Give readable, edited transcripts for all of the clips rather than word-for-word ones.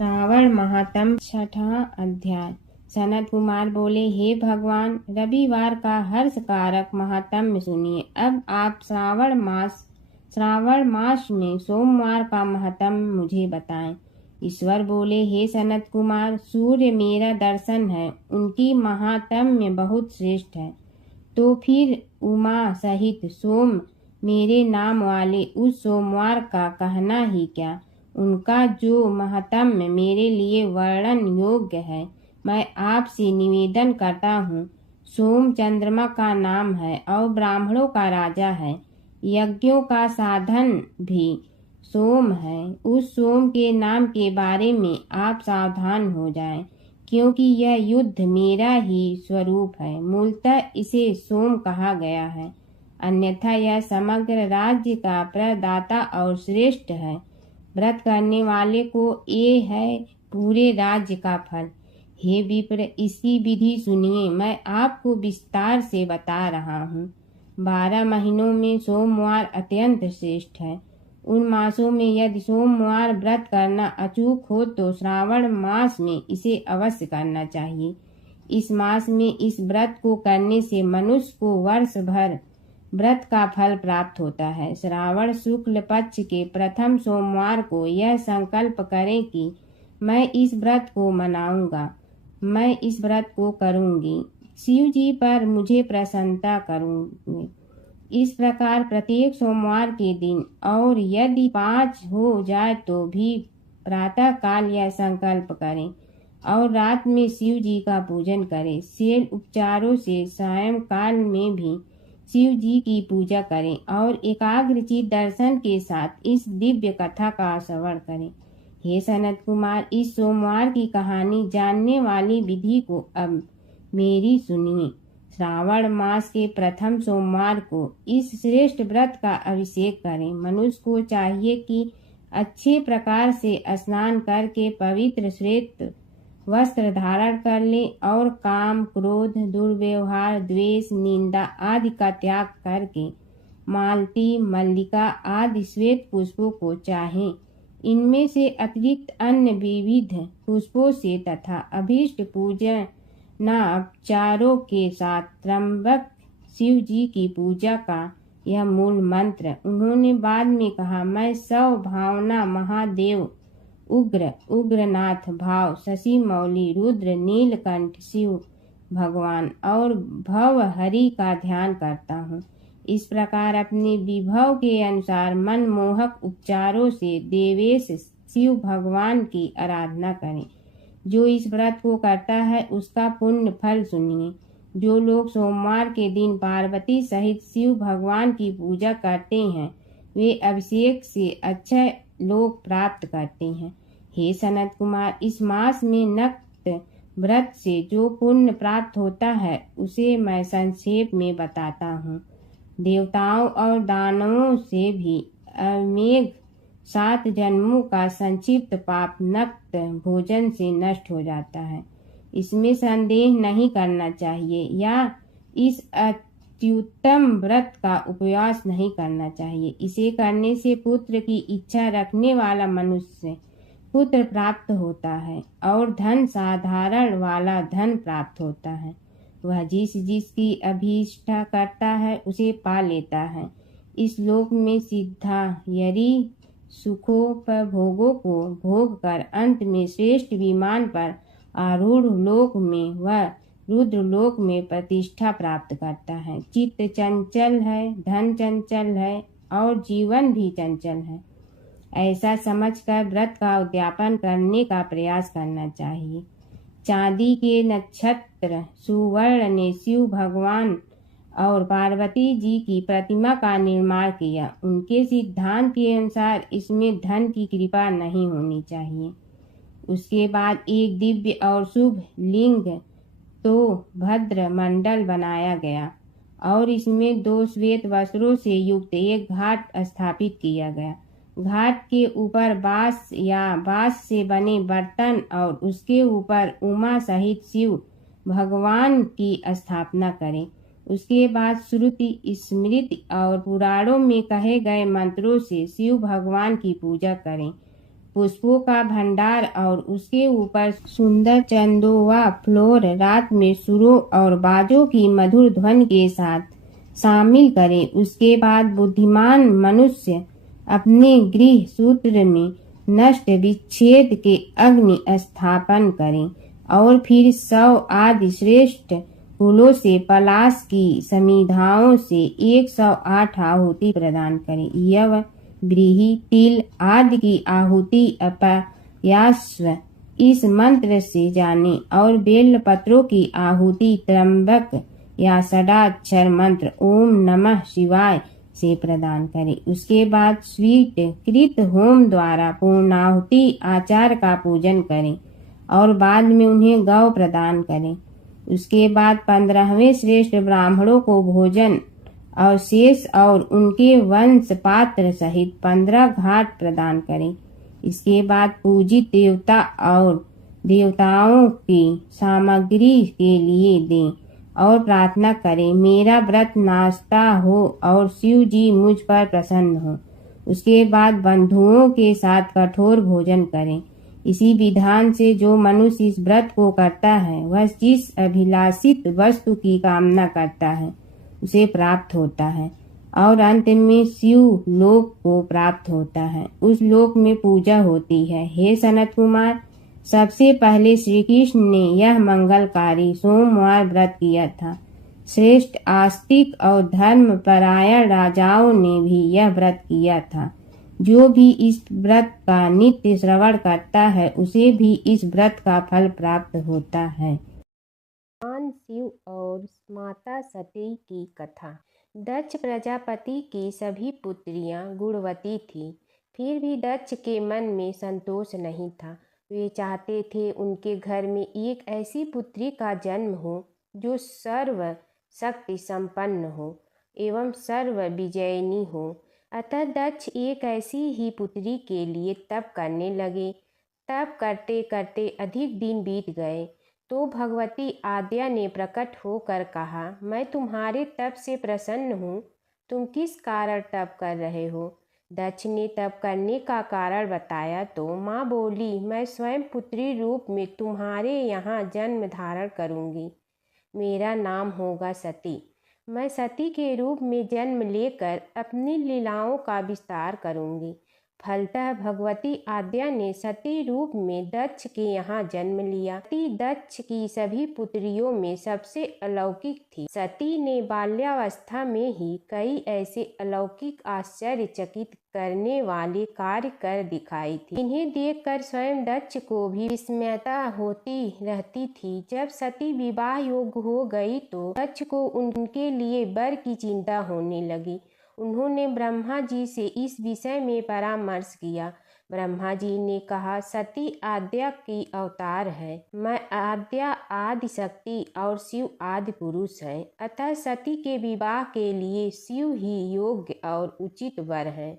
श्रावण महात्म छठा अध्याय। सनत कुमार बोले, हे भगवान, रविवार का हर्ष कारक महात्म्य सुनिए। अब आप श्रावण मास में सोमवार का महात्म्य मुझे बताएं। ईश्वर बोले, हे सनत कुमार, सूर्य मेरा दर्शन है, उनकी महात्म्य बहुत श्रेष्ठ है। तो फिर उमा सहित सोम मेरे नाम वाले उस सोमवार का कहना ही क्या। उनका जो महात्म्य मेरे लिए वर्णन योग्य है। मैं आपसे निवेदन करता हूँ। सोम चंद्रमा का नाम है और ब्राह्मणों का राजा है। यज्ञों का साधन भी सोम है। उस सोम के नाम के बारे में आप सावधान हो जाएं, क्योंकि यह युद्ध मेरा ही स्वरूप है। मूलतः इसे सोम कहा गया है, अन्यथा यह समग्र राज्य का प्रदाता और श्रेष्ठ है। व्रत करने वाले को ये है पूरे राज्य का फल। हे विप्र, इसकी विधि सुनिए, मैं आपको विस्तार से बता रहा हूँ। 12 महीनों में सोमवार अत्यंत श्रेष्ठ है। उन मासों में यदि सोमवार व्रत करना अचूक हो तो श्रावण मास में इसे अवश्य करना चाहिए। इस मास में इस व्रत को करने से मनुष्य को वर्ष भर व्रत का फल प्राप्त होता है। श्रावण शुक्ल पक्ष के प्रथम सोमवार को यह संकल्प करें कि मैं इस व्रत को मनाऊंगा, मैं इस व्रत को करूंगी, शिव जी पर मुझे प्रसन्नता करूंगी। इस प्रकार प्रत्येक सोमवार के दिन, और यदि 5 हो जाए तो भी प्रातः काल यह संकल्प करें और रात में शिव जी का पूजन करें। शेल उपचारों से सायंकाल में भी शिव जी की पूजा करें और एकाग्रचित दर्शन के साथ इस दिव्य कथा का श्रवण करें। हे सनत कुमार, इस सोमवार की कहानी जानने वाली विधि को अब मेरी सुनिए। श्रावण मास के प्रथम सोमवार को इस श्रेष्ठ व्रत का अभिषेक करें। मनुष्य को चाहिए कि अच्छे प्रकार से स्नान करके पवित्र श्वेत वस्त्र धारण कर ले और काम, क्रोध, दुर्व्यवहार, द्वेष, निंदा आदि का त्याग करके मालती, मल्लिका आदि श्वेत पुष्पों को चाहें। इनमें से अतिरिक्त अन्य विविध पुष्पों से तथा अभीष्ट पूजनोपचारों के साथ त्र्यंबक शिव जी की पूजा का यह मूल मंत्र। उन्होंने बाद में कहा, मैं सौ भावना महादेव, उग्रनाथ भाव, शशि मौली, रुद्र, नीलकंठ शिव भगवान और भव हरि का ध्यान करता हूँ। इस प्रकार अपने विभव के अनुसार मनमोहक उपचारों से देवेश शिव भगवान की आराधना करें। जो इस व्रत को करता है उसका पुण्य फल सुनिए। जो लोग सोमवार के दिन पार्वती सहित शिव भगवान की पूजा करते हैं वे अभिषेक से अच्छे लोक प्राप्त करते हैं। हे सनत कुमार, इस मास में नक्त व्रत से जो पुण्य प्राप्त होता है उसे मैं संक्षेप में बताता हूँ। देवताओं और दानवों से भी अमेघ 7 जन्मों का संक्षिप्त पाप नक्त भोजन से नष्ट हो जाता है। इसमें संदेह नहीं करना चाहिए, या इस अत्युत्तम व्रत का उपवास नहीं करना चाहिए। इसे करने से पुत्र की इच्छा रखने वाला मनुष्य पुत्र प्राप्त होता है और धन साधारण वाला धन प्राप्त होता है। वह जिसकी अभीष्टा करता है उसे पा लेता है। इस लोक में सिद्धा यरी सुखोपभोगों को भोग कर अंत में श्रेष्ठ विमान पर आरूढ़ लोक में वह रुद्र लोक में प्रतिष्ठा प्राप्त करता है। चित्त चंचल है, धन चंचल है और जीवन भी चंचल है। ऐसा समझकर व्रत का उद्यापन करने का प्रयास करना चाहिए। चांदी के नक्षत्र सुवर्ण ने शिव भगवान और पार्वती जी की प्रतिमा का निर्माण किया। उनके सिद्धांत के अनुसार इसमें धन की कृपा नहीं होनी चाहिए। उसके बाद एक दिव्य और शुभ लिंग तो भद्र मंडल बनाया गया और इसमें 2 श्वेत वस्त्रों से युक्त एक घाट स्थापित किया गया। घाट के ऊपर बांस या बांस से बने बर्तन और उसके ऊपर उमा सहित शिव भगवान की स्थापना करें। उसके बाद श्रुति, स्मृति और पुराणों में कहे गए मंत्रों से शिव भगवान की पूजा करें। पुष्पों का भंडार और उसके ऊपर सुंदर चंदोवा फ्लोर रात में सुरों और बाजों की मधुर ध्वनि के साथ शामिल करे। उसके बाद बुद्धिमान मनुष्य अपने गृह सूत्र में नष्ट विच्छेद के अग्नि स्थापन करें और फिर 100 आदि श्रेष्ठ फूलों से पलाश की समिधाओं से 108 आहुति प्रदान करें। यव, व्रीहि, तिल आदि की आहुति अपयास्व इस मंत्र से जाने और बेल पत्रों की आहुति त्र्यंबक या षडाक्षर मंत्र ओम नमः शिवाय से प्रदान करें। उसके बाद स्वीकृत होम द्वारा पूर्णाहुति आचार का पूजन करें और बाद में उन्हें गौ प्रदान करें। उसके बाद 15वें श्रेष्ठ ब्राह्मणों को भोजन और शेष और उनके वंश पात्र सहित 15 घाट प्रदान करें। इसके बाद पूजित देवता और देवताओं की सामग्री के लिए दें और प्रार्थना करें, मेरा व्रत नाश्ता हो और शिव जी मुझ पर प्रसन्न हो। उसके बाद बंधुओं के साथ कठोर भोजन करें। इसी विधान से जो मनुष्य इस व्रत को करता है वह जिस अभिलाषित वस्तु की कामना करता है उसे प्राप्त होता है और अंत में शिव लोक को प्राप्त होता है। उस लोक में पूजा होती है। हे सनत कुमार, सबसे पहले श्री कृष्ण ने यह मंगलकारी सोमवार व्रत किया था। श्रेष्ठ आस्तिक और धर्मपरायण राजाओं ने भी यह व्रत किया था। जो भी इस व्रत का नित्य श्रवण करता है उसे भी इस व्रत का फल प्राप्त होता है। भगवान शिव और माता सती की कथा। दक्ष प्रजापति की सभी पुत्रियां गुणवती थीं, फिर भी दक्ष के मन में संतोष नहीं था। वे चाहते थे उनके घर में एक ऐसी पुत्री का जन्म हो जो सर्व शक्ति संपन्न हो एवं सर्व विजयिनी हो। अतः दक्ष एक ऐसी ही पुत्री के लिए तप करने लगे। तप करते करते अधिक दिन बीत गए तो भगवती आद्या ने प्रकट होकर कहा, मैं तुम्हारे तप से प्रसन्न हूँ। तुम किस कारण तप कर रहे हो? दक्ष ने तप करने का कारण बताया तो माँ बोली, मैं स्वयं पुत्री रूप में तुम्हारे यहाँ जन्म धारण करूँगी। मेरा नाम होगा सती। मैं सती के रूप में जन्म लेकर अपनी लीलाओं का विस्तार करूँगी। फलतः भगवती आद्या ने सती रूप में दक्ष के यहाँ जन्म लिया। सती दक्ष की सभी पुत्रियों में सबसे अलौकिक थी। सती ने बाल्यावस्था में ही कई ऐसे अलौकिक आश्चर्यचकित करने वाले कार्य कर दिखाई थी। इन्हें देखकर स्वयं दक्ष को भी विस्मयता होती रहती थी। जब सती विवाह योग्य हो गई तो दक्ष को उनके लिए वर की चिंता होने लगी। उन्होंने ब्रह्मा जी से इस विषय में परामर्श किया। ब्रह्मा जी ने कहा, सती आद्या की अवतार है। मैं आद्या आदि शक्ति और शिव आदि पुरुष है। अतः सती के विवाह के लिए शिव ही योग्य और उचित वर है।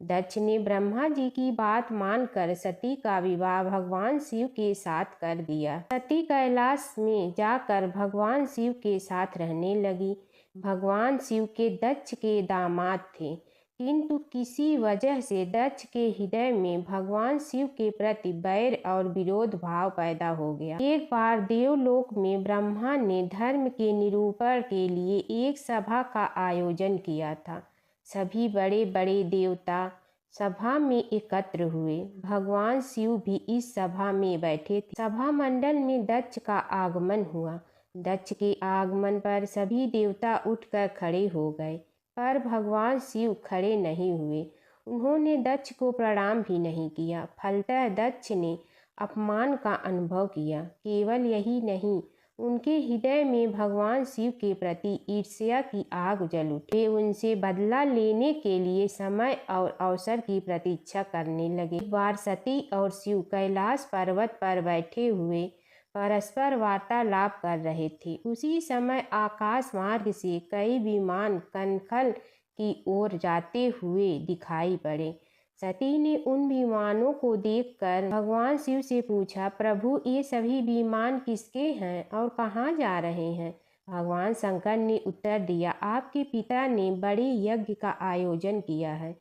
दक्ष ने ब्रह्मा जी की बात मानकर सती का विवाह भगवान शिव के साथ कर दिया। सती कैलाश में जाकर भगवान शिव के साथ रहने लगी। भगवान शिव के दक्ष के दामाद थे, किंतु किसी वजह से दक्ष के हृदय में भगवान शिव के प्रति बैर और विरोध भाव पैदा हो गया। एक बार देवलोक में ब्रह्मा ने धर्म के निरूपण के लिए एक सभा का आयोजन किया था। सभी बड़े बड़े देवता सभा में एकत्र हुए। भगवान शिव भी इस सभा में बैठे थे। सभा मंडल में दक्ष का आगमन हुआ। दक्ष के आगमन पर सभी देवता उठकर खड़े हो गए, पर भगवान शिव खड़े नहीं हुए। उन्होंने दक्ष को प्रणाम भी नहीं किया। फलतः दक्ष ने अपमान का अनुभव किया। केवल यही नहीं, उनके हृदय में भगवान शिव के प्रति ईर्ष्या की आग जल उठी। वे उनसे बदला लेने के लिए समय और अवसर की प्रतीक्षा करने लगे। एक बार सती और शिव कैलाश पर्वत पर बैठे हुए परस्पर वार्तालाप कर रहे थे। उसी समय आकाश मार्ग से कई विमान कनखल की ओर जाते हुए दिखाई पड़े। सती ने उन विमानों को देखकर भगवान शिव से पूछा, प्रभु ये सभी विमान किसके हैं और कहाँ जा रहे हैं? भगवान शंकर ने उत्तर दिया, आपके पिता ने बड़े यज्ञ का आयोजन किया है।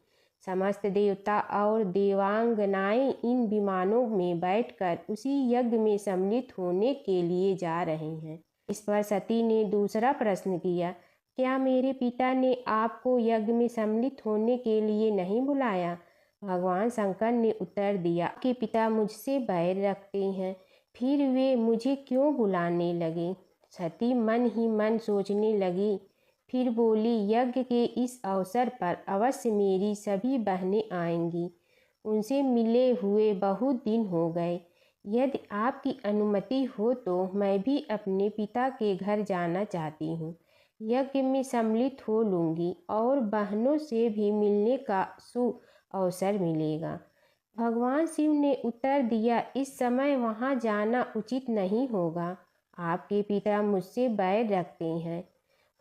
समस्त देवता और देवांगनाएं इन विमानों में बैठकर उसी यज्ञ में सम्मिलित होने के लिए जा रहे हैं। इस पर सती ने दूसरा प्रश्न किया, क्या मेरे पिता ने आपको यज्ञ में सम्मिलित होने के लिए नहीं बुलाया? भगवान शंकर ने उत्तर दिया कि पिता मुझसे बैर रखते हैं, फिर वे मुझे क्यों बुलाने लगे? सती मन ही मन सोचने लगी, फिर बोली, यज्ञ के इस अवसर पर अवश्य मेरी सभी बहनें आएंगी। उनसे मिले हुए बहुत दिन हो गए। यदि आपकी अनुमति हो तो मैं भी अपने पिता के घर जाना चाहती हूँ। यज्ञ में सम्मिलित हो लूँगी और बहनों से भी मिलने का अवसर मिलेगा। भगवान शिव ने उत्तर दिया, इस समय वहाँ जाना उचित नहीं होगा। आपके पिता मुझसे बैर रखते हैं।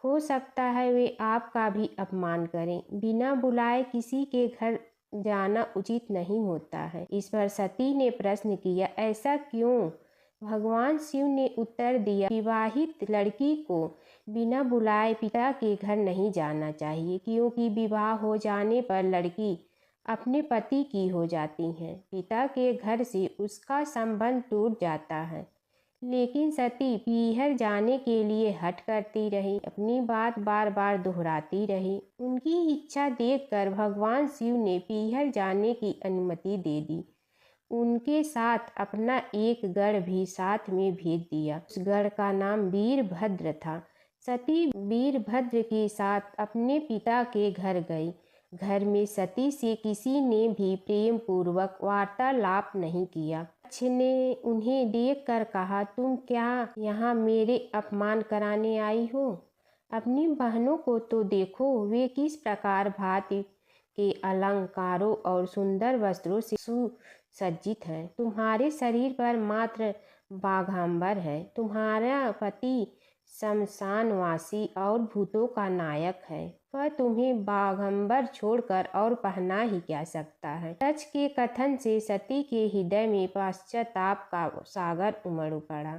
हो सकता है वे आपका भी अपमान करें। बिना बुलाए किसी के घर जाना उचित नहीं होता है। इस पर सती ने प्रश्न किया, ऐसा क्यों? भगवान शिव ने उत्तर दिया, विवाहित लड़की को बिना बुलाए पिता के घर नहीं जाना चाहिए, क्योंकि विवाह हो जाने पर लड़की अपने पति की हो जाती है। पिता के घर से उसका संबंध टूट जाता है। लेकिन सती पीहर जाने के लिए हठ करती रही, अपनी बात बार बार दोहराती रही। उनकी इच्छा देखकर भगवान शिव ने पीहर जाने की अनुमति दे दी। उनके साथ अपना एक गढ़ भी साथ में भेज दिया। उस गढ़ का नाम वीरभद्र था। सती वीरभद्र के साथ अपने पिता के घर गई। घर में सती से किसी ने भी प्रेम पूर्वक वार्तालाप नहीं किया। दक्ष ने उन्हें देखकर कहा, तुम क्या यहाँ मेरे अपमान कराने आई हो? अपनी बहनों को तो देखो, वे किस प्रकार भांति के अलंकारों और सुंदर वस्त्रों से सुसज्जित हैं। तुम्हारे शरीर पर मात्र बाघांबर है। तुम्हारा पति शमशानवासी और भूतों का नायक है। वह तुम्हें बाघंबर छोड़कर और पहना ही क्या सकता है। दक्ष के कथन से सती के हृदय में पश्चाताप का सागर उमड़ पड़ा।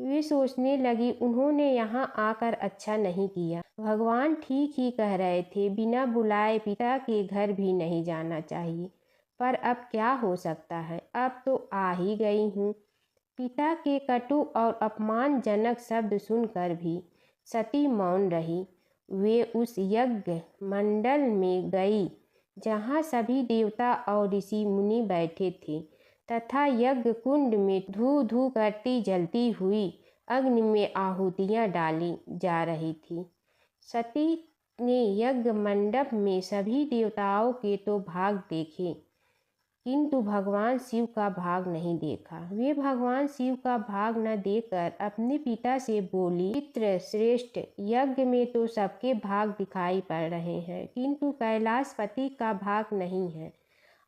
वे सोचने लगी, उन्होंने यहाँ आकर अच्छा नहीं किया। भगवान ठीक ही कह रहे थे, बिना बुलाए पिता के घर भी नहीं जाना चाहिए। पर अब क्या हो सकता है, अब तो आ ही गई हूँ। पिता के कटु और अपमानजनक शब्द सुनकर भी सती मौन रही। वे उस यज्ञ मंडल में गई जहाँ सभी देवता और ऋषि मुनि बैठे थे, तथा यज्ञ कुंड में धू धू करती जलती हुई अग्नि में आहुतियाँ डाली जा रही थी। सती ने यज्ञ मंडप में सभी देवताओं के तो भाग देखे, किंतु भगवान शिव का भाग नहीं देखा। वे भगवान शिव का भाग न देखकर अपने पिता से बोली, पितृ श्रेष्ठ, यज्ञ में तो सबके भाग दिखाई पड़ रहे हैं, किंतु कैलाशपति का भाग नहीं है।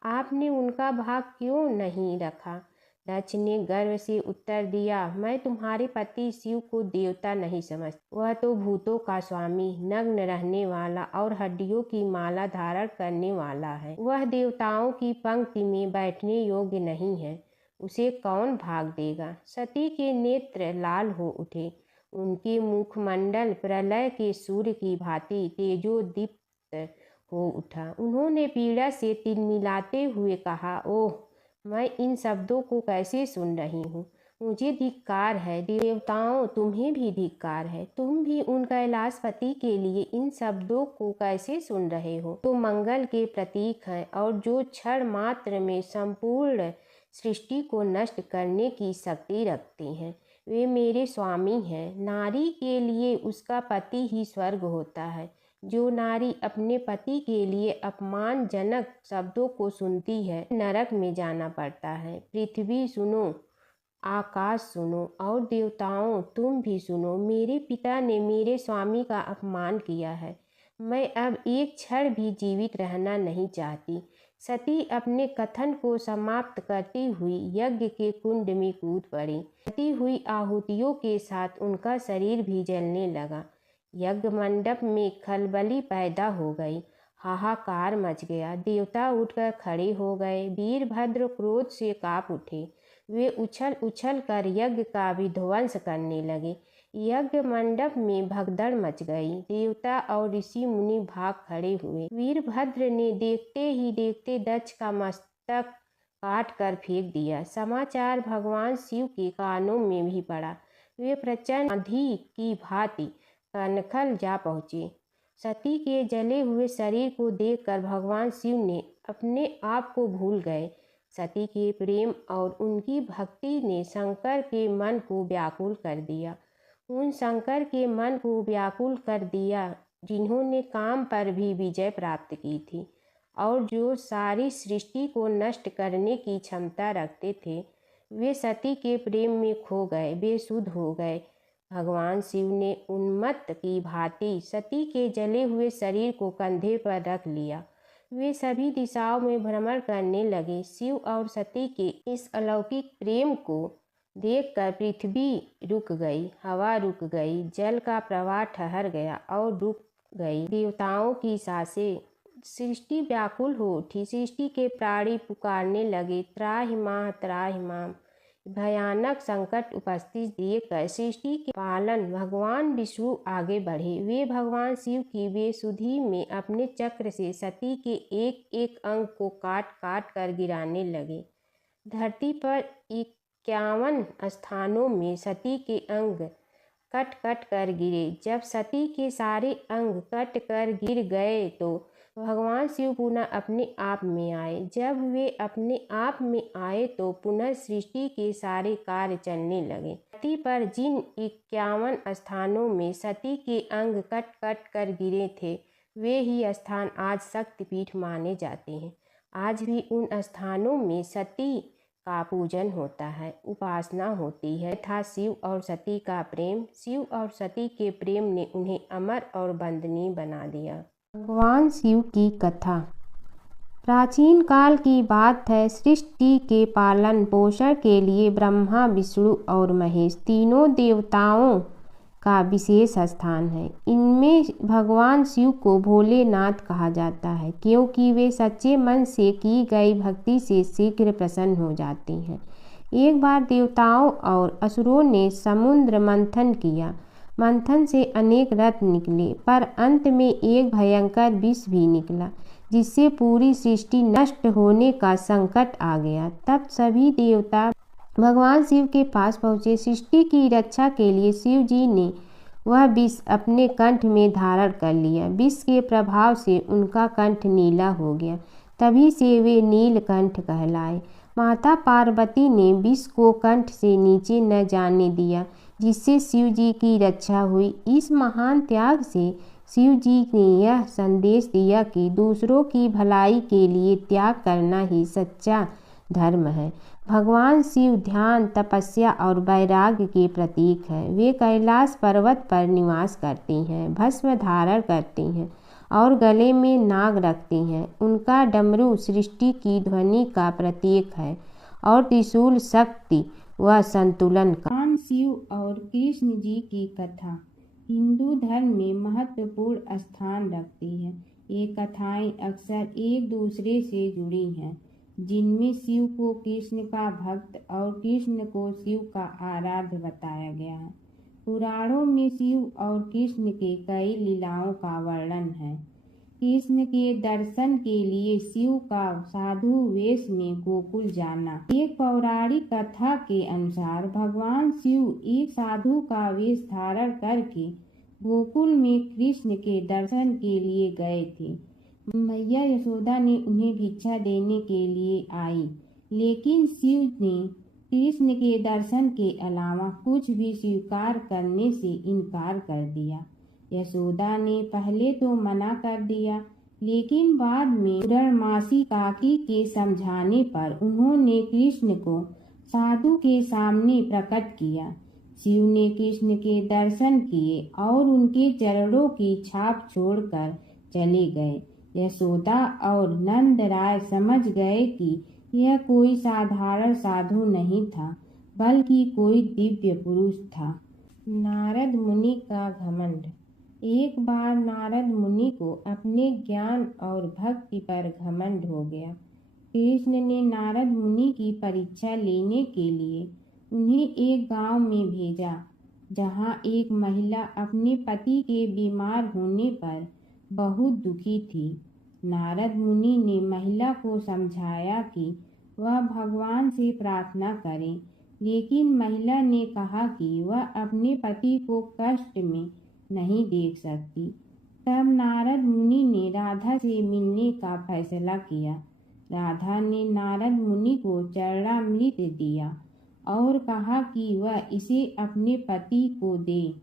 आपने उनका भाग क्यों नहीं रखा? दक्ष ने गर्व से उत्तर दिया, मैं तुम्हारे पति शिव को देवता नहीं समझता। वह तो भूतों का स्वामी, नग्न रहने वाला और हड्डियों की माला धारण करने वाला है। वह देवताओं की पंक्ति में बैठने योग्य नहीं है। उसे कौन भाग देगा? सती के नेत्र लाल हो उठे। उनके मुखमंडल प्रलय के सूर्य की भांति तेजोदीप्त हो उठा। उन्होंने पीड़ा से तिलमिलाते हुए कहा, ओह, मैं इन शब्दों को कैसे सुन रही हूँ। मुझे धिक्कार है। देवताओं, तुम्हें भी धिक्कार है। तुम भी उन कैलाशपति के लिए इन शब्दों को कैसे सुन रहे हो? तो मंगल के प्रतीक हैं और जो क्षण मात्र में संपूर्ण सृष्टि को नष्ट करने की शक्ति रखते हैं। वे मेरे स्वामी हैं। नारी के लिए उसका पति ही स्वर्ग होता है। जो नारी अपने पति के लिए अपमानजनक शब्दों को सुनती है, नरक में जाना पड़ता है। पृथ्वी सुनो, आकाश सुनो और देवताओं तुम भी सुनो। मेरे पिता ने मेरे स्वामी का अपमान किया है। मैं अब एक क्षण भी जीवित रहना नहीं चाहती। सती अपने कथन को समाप्त करती हुई यज्ञ के कुंड में कूद पड़ी। जलती हुई आहुतियों के साथ उनका शरीर भी जलने लगा। यज्ञ मंडप में खलबली पैदा हो गई। हाहाकार मच गया। देवता उठकर खड़े हो गए। वीरभद्र क्रोध से कांप उठे। वे उछल उछल कर यज्ञ का विध्वंस करने लगे। यज्ञ मंडप में भगदड़ मच गई। देवता और ऋषि मुनि भाग खड़े हुए। वीरभद्र ने देखते ही देखते दक्ष का मस्तक काट कर फेंक दिया। समाचार भगवान शिव के कानों में भी पड़ा। वे प्रचंड आंधी की भांति कनखल जा पहुँचे। सती के जले हुए शरीर को देखकर भगवान शिव ने अपने आप को भूल गए। सती के प्रेम और उनकी भक्ति ने शंकर के मन को व्याकुल कर दिया। उन शंकर के मन को व्याकुल कर दिया जिन्होंने काम पर भी विजय प्राप्त की थी और जो सारी सृष्टि को नष्ट करने की क्षमता रखते थे। वे सती के प्रेम में खो गए, बेसुध हो गए। भगवान शिव ने उन्मत्त की भांति सती के जले हुए शरीर को कंधे पर रख लिया। वे सभी दिशाओं में भ्रमण करने लगे। शिव और सती के इस अलौकिक प्रेम को देखकर पृथ्वी रुक गई, हवा रुक गई, जल का प्रवाह ठहर गया और रुक गई। देवताओं की सांसें, सृष्टि व्याकुल हो उठी। सृष्टि के प्राणी पुकारने लगे, त्राहि मां त्राहि मां। भयानक संकट उपस्थित देखकर सृष्टि के पालन भगवान विष्णु आगे बढ़े। वे भगवान शिव की बेसुधी में अपने चक्र से सती के एक एक अंग को काट काट कर गिराने लगे। धरती पर 51 स्थानों में सती के अंग कट कट कर गिरे। जब सती के सारे अंग कट कर गिर गए तो भगवान शिव पुनः अपने आप में आए। जब वे अपने आप में आए तो पुनः सृष्टि के सारे कार्य चलने लगे। धरती पर जिन 51 स्थानों में सती के अंग कट कट कर गिरे थे, वे ही स्थान आज शक्तिपीठ माने जाते हैं। आज भी उन स्थानों में सती का पूजन होता है, उपासना होती है तथा शिव और सती का प्रेम, शिव और सती के प्रेम ने उन्हें अमर और वंदनीय बना दिया। भगवान शिव की कथा। प्राचीन काल की बात है। सृष्टि के पालन पोषण के लिए ब्रह्मा, विष्णु और महेश तीनों देवताओं का विशेष स्थान है। इनमें भगवान शिव को भोलेनाथ कहा जाता है क्योंकि वे सच्चे मन से की गई भक्ति से शीघ्र प्रसन्न हो जाते हैं। एक बार देवताओं और असुरों ने समुद्र मंथन किया। मंथन से अनेक रत्न निकले पर अंत में एक भयंकर विष भी निकला जिससे पूरी सृष्टि नष्ट होने का संकट आ गया। तब सभी देवता भगवान शिव के पास पहुँचे। सृष्टि की रक्षा के लिए शिव जी ने वह विष अपने कंठ में धारण कर लिया। विष के प्रभाव से उनका कंठ नीला हो गया। तभी से वे नीलकंठ कहलाए। माता पार्वती ने विष को कंठ से नीचे न जाने दिया जिससे शिव जी की रक्षा हुई। इस महान त्याग से शिव जी ने यह संदेश दिया कि दूसरों की भलाई के लिए त्याग करना ही सच्चा धर्म है। भगवान शिव ध्यान, तपस्या और वैराग्य के प्रतीक है। वे कैलाश पर्वत पर निवास करते हैं, भस्म धारण करते हैं और गले में नाग रखते हैं। उनका डमरू सृष्टि की ध्वनि का प्रतीक है और त्रिशूल शक्ति व संतुलन का। भगवान शिव और कृष्ण जी की कथा हिंदू धर्म में महत्वपूर्ण स्थान रखती है। ये कथाएं अक्सर एक दूसरे से जुड़ी हैं, जिनमें शिव को कृष्ण का भक्त और कृष्ण को शिव का आराध्य बताया गया है। पुराणों में शिव और कृष्ण के कई लीलाओं का वर्णन है। कृष्ण के दर्शन के लिए शिव का साधु वेश में गोकुल जाना। एक पौराणिक कथा के अनुसार भगवान शिव एक साधु का वेश धारण करके गोकुल में कृष्ण के दर्शन के लिए गए थे। मैया यशोदा ने उन्हें भिक्षा देने के लिए आई, लेकिन शिव ने कृष्ण के दर्शन के अलावा कुछ भी स्वीकार करने से इनकार कर दिया। यशोदा ने पहले तो मना कर दिया, लेकिन बाद में पूर्णमासी काकी के समझाने पर उन्होंने कृष्ण को साधु के सामने प्रकट किया। शिव ने कृष्ण के दर्शन किए और उनके चरणों की छाप छोड़कर चले गए। यशोदा और नंद राय समझ गए कि यह कोई साधारण साधु नहीं था, बल्कि कोई दिव्य पुरुष था। नारद मुनि का घमंड। एक बार नारद मुनि को अपने ज्ञान और भक्ति पर घमंड हो गया। कृष्ण ने नारद मुनि की परीक्षा लेने के लिए उन्हें एक गांव में भेजा। जहाँ एक महिला अपने पति के बीमार होने पर बहुत दुखी थी। नारद मुनि ने महिला को समझाया कि वह भगवान से प्रार्थना करे, लेकिन महिला ने कहा कि वह अपने पति को कष्ट में नहीं देख सकती। तब नारद मुनि ने राधा से मिलने का फैसला किया। राधा ने नारद मुनि को चरणामृत दिया और कहा कि वह इसे अपने पति को दे।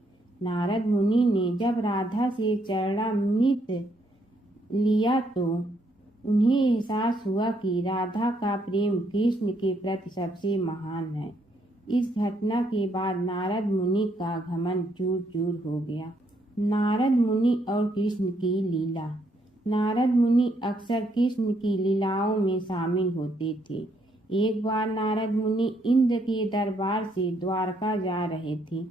नारद मुनि ने जब राधा से चरणामृत लिया तो उन्हें एहसास हुआ कि राधा का प्रेम कृष्ण के प्रति सबसे महान है। इस घटना के बाद नारद मुनि का घमंड चूर चूर हो गया। नारद मुनि और कृष्ण की लीला। नारद मुनि अक्सर कृष्ण की लीलाओं में शामिल होते थे। एक बार नारद मुनि इंद्र के दरबार से द्वारका जा रहे थे।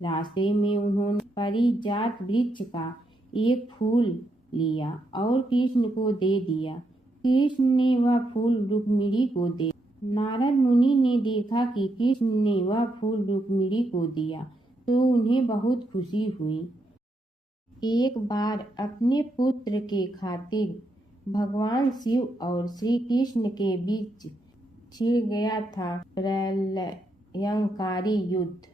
रास्ते में उन्होंने पारिजात वृक्ष का एक फूल लिया और कृष्ण को दे दिया। कृष्ण ने वह फूल रुक्मिणी को दे। नारद मुनि ने देखा कि कृष्ण ने वह फूल रुक्मिणी को दिया तो उन्हें बहुत खुशी हुई। एक बार अपने पुत्र के खातिर भगवान शिव और श्री कृष्ण के बीच छिड़ गया था प्रलयंकारी युद्ध।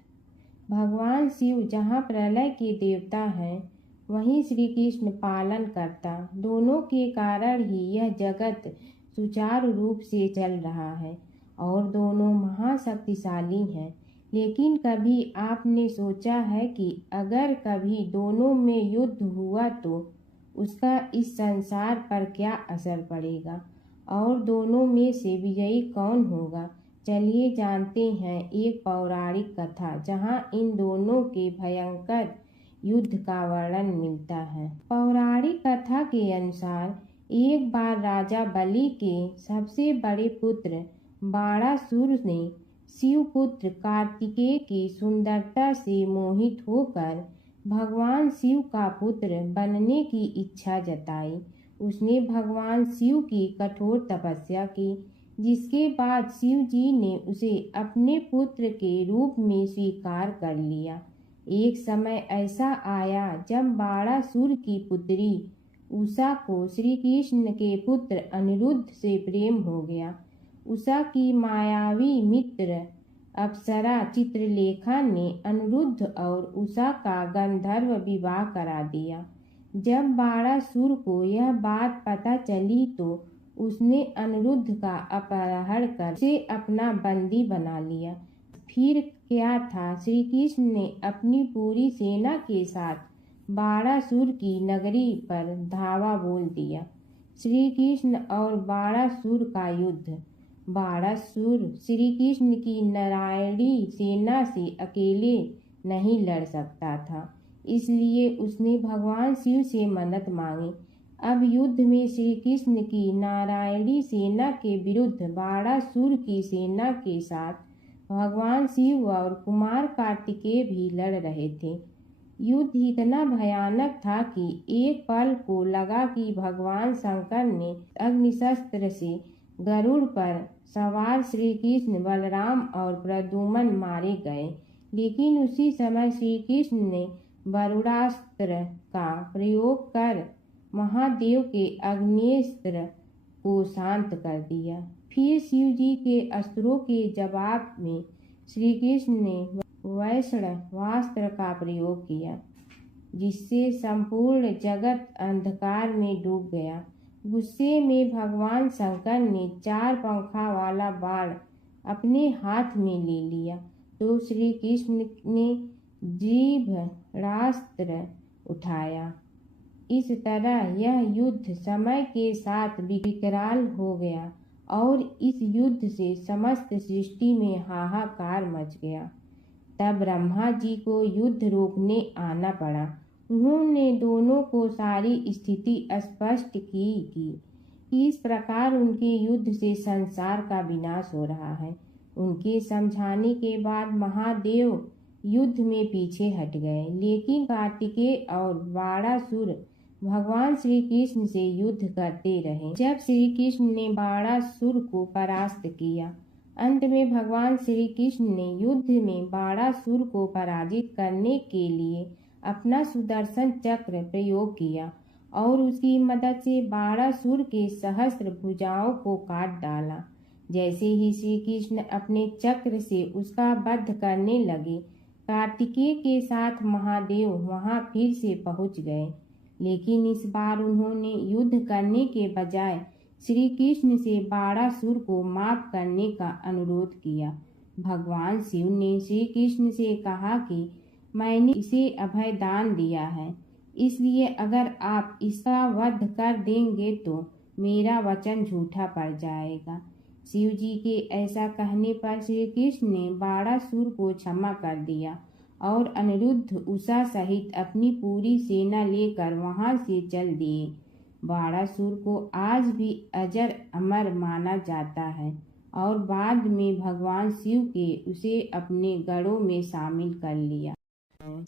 भगवान शिव जहाँ प्रलय के देवता हैं, वहीं श्री कृष्ण पालन करता। दोनों के कारण ही यह जगत सुचारू रूप से चल रहा है और दोनों महाशक्तिशाली हैं। लेकिन कभी आपने सोचा है कि अगर कभी दोनों में युद्ध हुआ तो उसका इस संसार पर क्या असर पड़ेगा और दोनों में से विजयी कौन होगा? चलिए जानते हैं एक पौराणिक कथा जहां इन दोनों के भयंकर युद्ध का वर्णन मिलता है। पौराणिक कथा के अनुसार एक बार राजा बलि के सबसे बड़े पुत्र बाणासुर ने शिवपुत्र कार्तिकेय की सुंदरता से मोहित होकर भगवान शिव का पुत्र बनने की इच्छा जताई। उसने भगवान शिव की कठोर तपस्या की, जिसके बाद शिव जी ने उसे अपने पुत्र के रूप में स्वीकार कर लिया। एक समय ऐसा आया जब बाणासुर की पुत्री उषा को श्री कृष्ण के पुत्र अनिरुद्ध से प्रेम हो गया। उषा की मायावी मित्र अप्सरा चित्रलेखा ने अनिरुद्ध और उषा का गंधर्व विवाह करा दिया। जब बाणासुर को यह बात पता चली तो उसने अनिरुद्ध का अपहरण कर उसे अपना बंदी बना लिया। फिर क्या था, श्री कृष्ण ने अपनी पूरी सेना के साथ बाणासुर की नगरी पर धावा बोल दिया। श्री कृष्ण और बाणासुर का युद्ध। बाणासुर श्री कृष्ण की नारायणी सेना से अकेले नहीं लड़ सकता था, इसलिए उसने भगवान शिव से मदद मांगी। अब युद्ध में श्री कृष्ण की नारायणी सेना के विरुद्ध बाणासुर की सेना के साथ भगवान शिव और कुमार कार्तिकेय भी लड़ रहे थे। युद्ध इतना भयानक था कि एक पल को लगा कि भगवान शंकर ने अग्निशस्त्र से गरुड़ पर सवार श्री कृष्ण, बलराम और प्रद्युम्न मारे गए। लेकिन उसी समय श्री कृष्ण ने वरुणास्त्र का प्रयोग कर महादेव के अग्नेस्त्र को शांत कर दिया। फिर शिव जी के अस्त्रों के जवाब में श्री कृष्ण ने वैष्णवास्त्र का प्रयोग किया, जिससे संपूर्ण जगत अंधकार में डूब गया। गुस्से में भगवान शंकर ने 4 पंखा वाला बाण अपने हाथ में ले लिया तो श्री कृष्ण ने जीभरास्त्र उठाया। इस तरह यह युद्ध समय के साथ विकराल हो गया और इस युद्ध से समस्त सृष्टि में हाहाकार मच गया। तब ब्रह्मा जी को युद्ध रोकने आना पड़ा। उन्होंने दोनों को सारी स्थिति स्पष्ट की कि इस प्रकार उनके युद्ध से संसार का विनाश हो रहा है। उनके समझाने के बाद महादेव युद्ध में पीछे हट गए, लेकिन कार्तिकेय और बाणासुर भगवान श्री कृष्ण से युद्ध करते रहे। जब श्री कृष्ण ने बाणासुर को परास्त किया अंत में भगवान श्री कृष्ण ने युद्ध में बाणासुर को पराजित करने के लिए अपना सुदर्शन चक्र प्रयोग किया और उसकी मदद से बाणासुर के सहस्त्र भुजाओं को काट डाला। जैसे ही श्री कृष्ण अपने चक्र से उसका वध करने लगे, कार्तिकेय के साथ महादेव वहां फिर से पहुंच गए, लेकिन इस बार उन्होंने युद्ध करने के बजाय श्री कृष्ण से बाणासुर को माफ करने का अनुरोध किया। भगवान शिव ने श्री कृष्ण से कहा कि मैंने इसे अभय दान दिया है, इसलिए अगर आप इसका वध कर देंगे तो मेरा वचन झूठा पड़ जाएगा। शिव जी के ऐसा कहने पर श्री कृष्ण ने बाणासुर को क्षमा कर दिया और अनिरुद्ध उषा सहित अपनी पूरी सेना लेकर वहां से चल दिए। बाणासुर को आज भी अजर अमर माना जाता है और बाद में भगवान शिव के उसे अपने गढ़ों में शामिल कर लिया।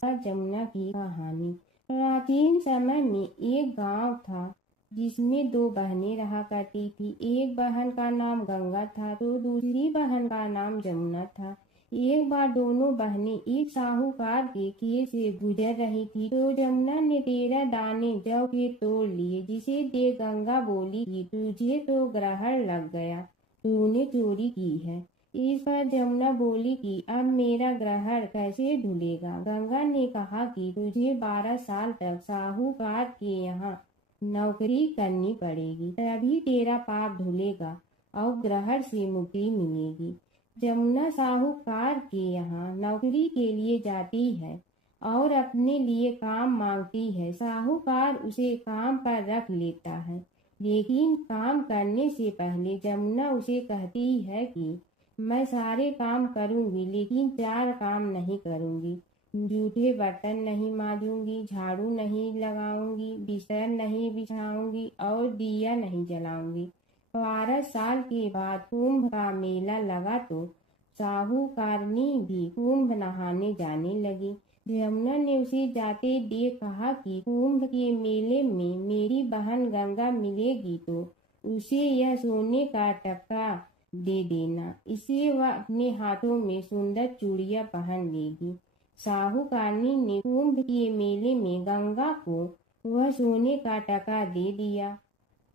जमुना की कहानी। प्राचीन समय में एक गांव था जिसमें दो बहनें रहा करती थी। एक बहन का नाम गंगा था तो दूसरी बहन का नाम जमुना था। एक बार दोनों बहनें एक साहूकार के खेत से गुजर रही थी तो जमुना ने 13 दाने जौ के तोड़ लिए, जिसे देख गंगा बोली कि तुझे तो ग्रहण लग गया, तूने चोरी की है। इस पर जमुना बोली कि अब मेरा ग्रहण कैसे धुलेगा। गंगा ने कहा कि तुझे 12 साल तक साहूकार के यहाँ नौकरी करनी पड़ेगी, तभी तेरा पाप धुलेगा और ग्रहण से मुक्ति मिलेगी। जमुना साहूकार के यहाँ नौकरी के लिए जाती है और अपने लिए काम मांगती है। साहूकार उसे काम पर रख लेता है, लेकिन काम करने से पहले जमुना उसे कहती है कि मैं सारे काम करूंगी लेकिन 4 काम नहीं करूंगी। जूठे बर्तन नहीं मांजूंगी, झाड़ू नहीं लगाऊंगी, बिस्तर नहीं बिछाऊंगी और दिया नहीं जलाऊंगी। 12 साल के बाद कुंभ का मेला लगा तो साहूकारनी भी कुंभ नहाने जाने लगी। जमुना ने उसे जाते देख कहा कि कुंभ के मेले में मेरी बहन गंगा मिलेगी तो उसे यह सोने का टका दे देना, इससे वह अपने हाथों में सुंदर चूड़ियां पहन लेगी। साहूकारनी ने कुंभ के मेले में गंगा को वह सोने का टका दे दिया।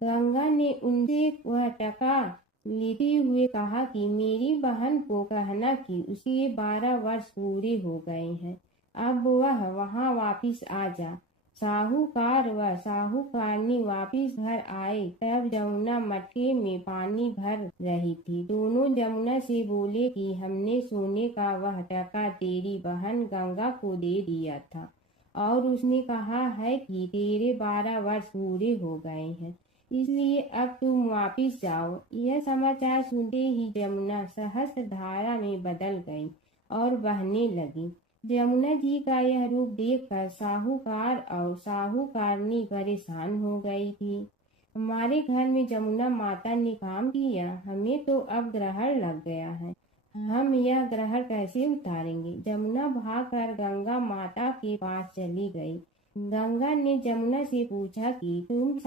गंगा ने उनसे वह टका लेते हुए कहा कि मेरी बहन को कहना कि उसे 12 वर्ष पूरे हो गए हैं, अब वह वहां वापिस आ जा। साहूकार व साहूकारनी वापिस घर आए तब जमुना मटके में पानी भर रही थी। दोनों जमुना से बोले कि हमने सोने का वह टका तेरी बहन गंगा को दे दिया था और उसने कहा है कि तेरे 12 वर्ष पूरे हो गए हैं, इसलिए अब तुम वापिस जाओ। यह समाचार सुनते ही जमुना सहस्त्र धारा में बदल गई और बहने लगी। जमुना जी का यह रूप देखकर साहूकार और साहूकारनी परेशान हो गई थी। हमारे घर में जमुना माता ने काम किया, हमें तो अब ग्रहण लग गया है, हम यह ग्रहण कैसे उतारेंगे। जमुना भागकर गंगा माता के पास चली गई। गंगा ने जमुना से पूछा कि तुम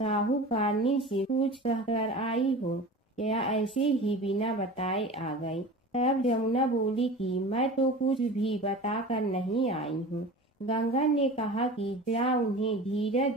साहूकारनी से कुछ कहकर आई हो या ऐसे ही बिना बताए आ गई। तब जमुना बोली कि मैं तो कुछ भी बताकर नहीं आई हूँ। गंगा ने कहा कि जा उन्हें धीरज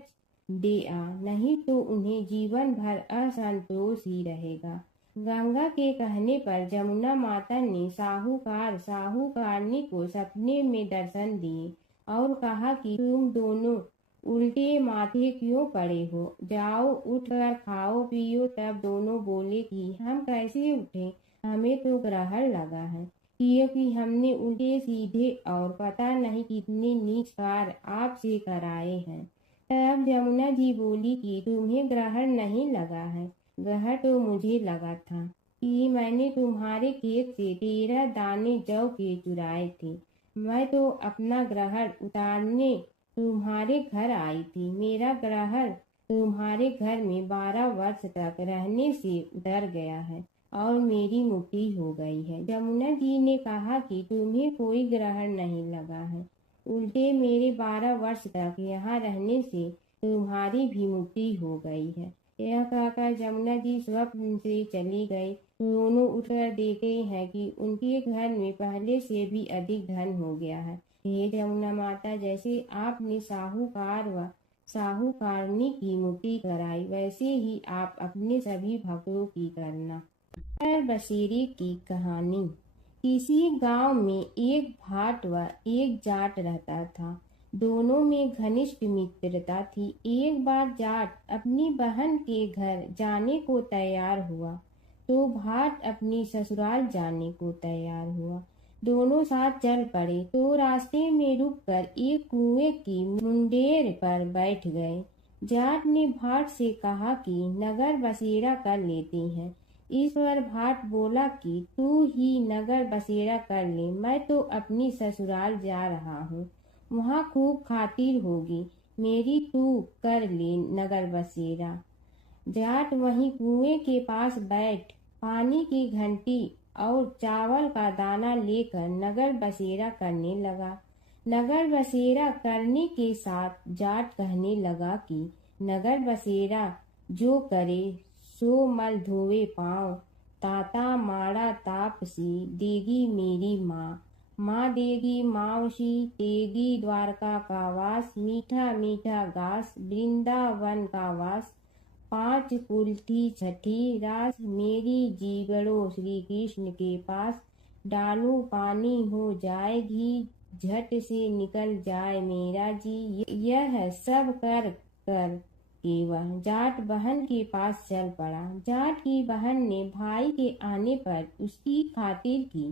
दे आ, नहीं तो उन्हें जीवन भर असंतोष ही रहेगा। गंगा के कहने पर जमुना माता ने साहूकारनी को सपने में दर्शन दिए और कहा कि तुम दोनों उल्टे माथे क्यों पड़े हो, जाओ उठकर खाओ पियो। तब दोनों बोले कि हम कैसे उठें, हमें तो ग्रहण लगा है, क्योंकि हमने उल्टे सीधे और पता नहीं कितने नीच कार्य आपसे कराए हैं। तब जमुना जी बोली कि तुम्हें ग्रहण नहीं लगा है, ग्रहण तो मुझे लगा था कि मैंने तुम्हारे खेत से 13 दाने जौ के चुराए थे। मैं तो अपना ग्रहण उतारने तुम्हारे घर आई थी। मेरा ग्रहण तुम्हारे घर में 12 वर्ष तक रहने से उतर गया है और मेरी मुक्ति हो गई है। जमुना जी ने कहा कि तुम्हें कोई ग्रहण नहीं लगा है, उल्टे मेरे 12 वर्ष तक यहाँ रहने से तुम्हारी भी मुक्ति हो गई है। यह कहकर जमुना जी स्वप्न से चली गई। दोनों उठकर देखते हैं कि उनके घर में पहले से भी अधिक धन हो गया है। हे जमुना माता, जैसे आपने साहूकार व साहूकारनी की मुक्ति कराई, वैसे ही आप अपने सभी भक्तों की करना। नगर बसेरे की कहानी। किसी गांव में एक भाट व एक जाट रहता था। दोनों में घनिष्ठ मित्रता थी। एक बार जाट अपनी बहन के घर जाने को तैयार हुआ तो भाट अपनी ससुराल जाने को तैयार हुआ। दोनों साथ चल पड़े तो रास्ते में रुककर एक कुएं की मुंडेर पर बैठ गए। जाट ने भाट से कहा कि नगर बसेरा कर लेते हैं। इस पर भाट बोला कि तू ही नगर बसेरा कर ले, मैं तो अपनी ससुराल जा रहा हूँ, वहाँ खूब खातिर होगी मेरी, तू कर ले नगर बसेरा। जाट वहीं कुएं के पास बैठ पानी की घंटी और चावल का दाना लेकर नगर बसेरा करने लगा। नगर बसेरा करने के साथ जाट कहने लगा कि नगर बसेरा जो करे सो मल धोवे पाँव, ताता माड़ा तापसी देगी मेरी माँ, माँ देगी मावशी तेगी द्वारका का वास, मीठा मीठा घास वृंदावन का वास, 5 कुल्थी छठी रास मेरी जीवड़ो श्री कृष्ण के पास, डालू पानी हो जाए घी झट से निकल जाए मेरा जी, यह सब कर कर के वह जाट बहन के पास चल पड़ा। जाट की बहन ने भाई के आने पर उसकी खातिर की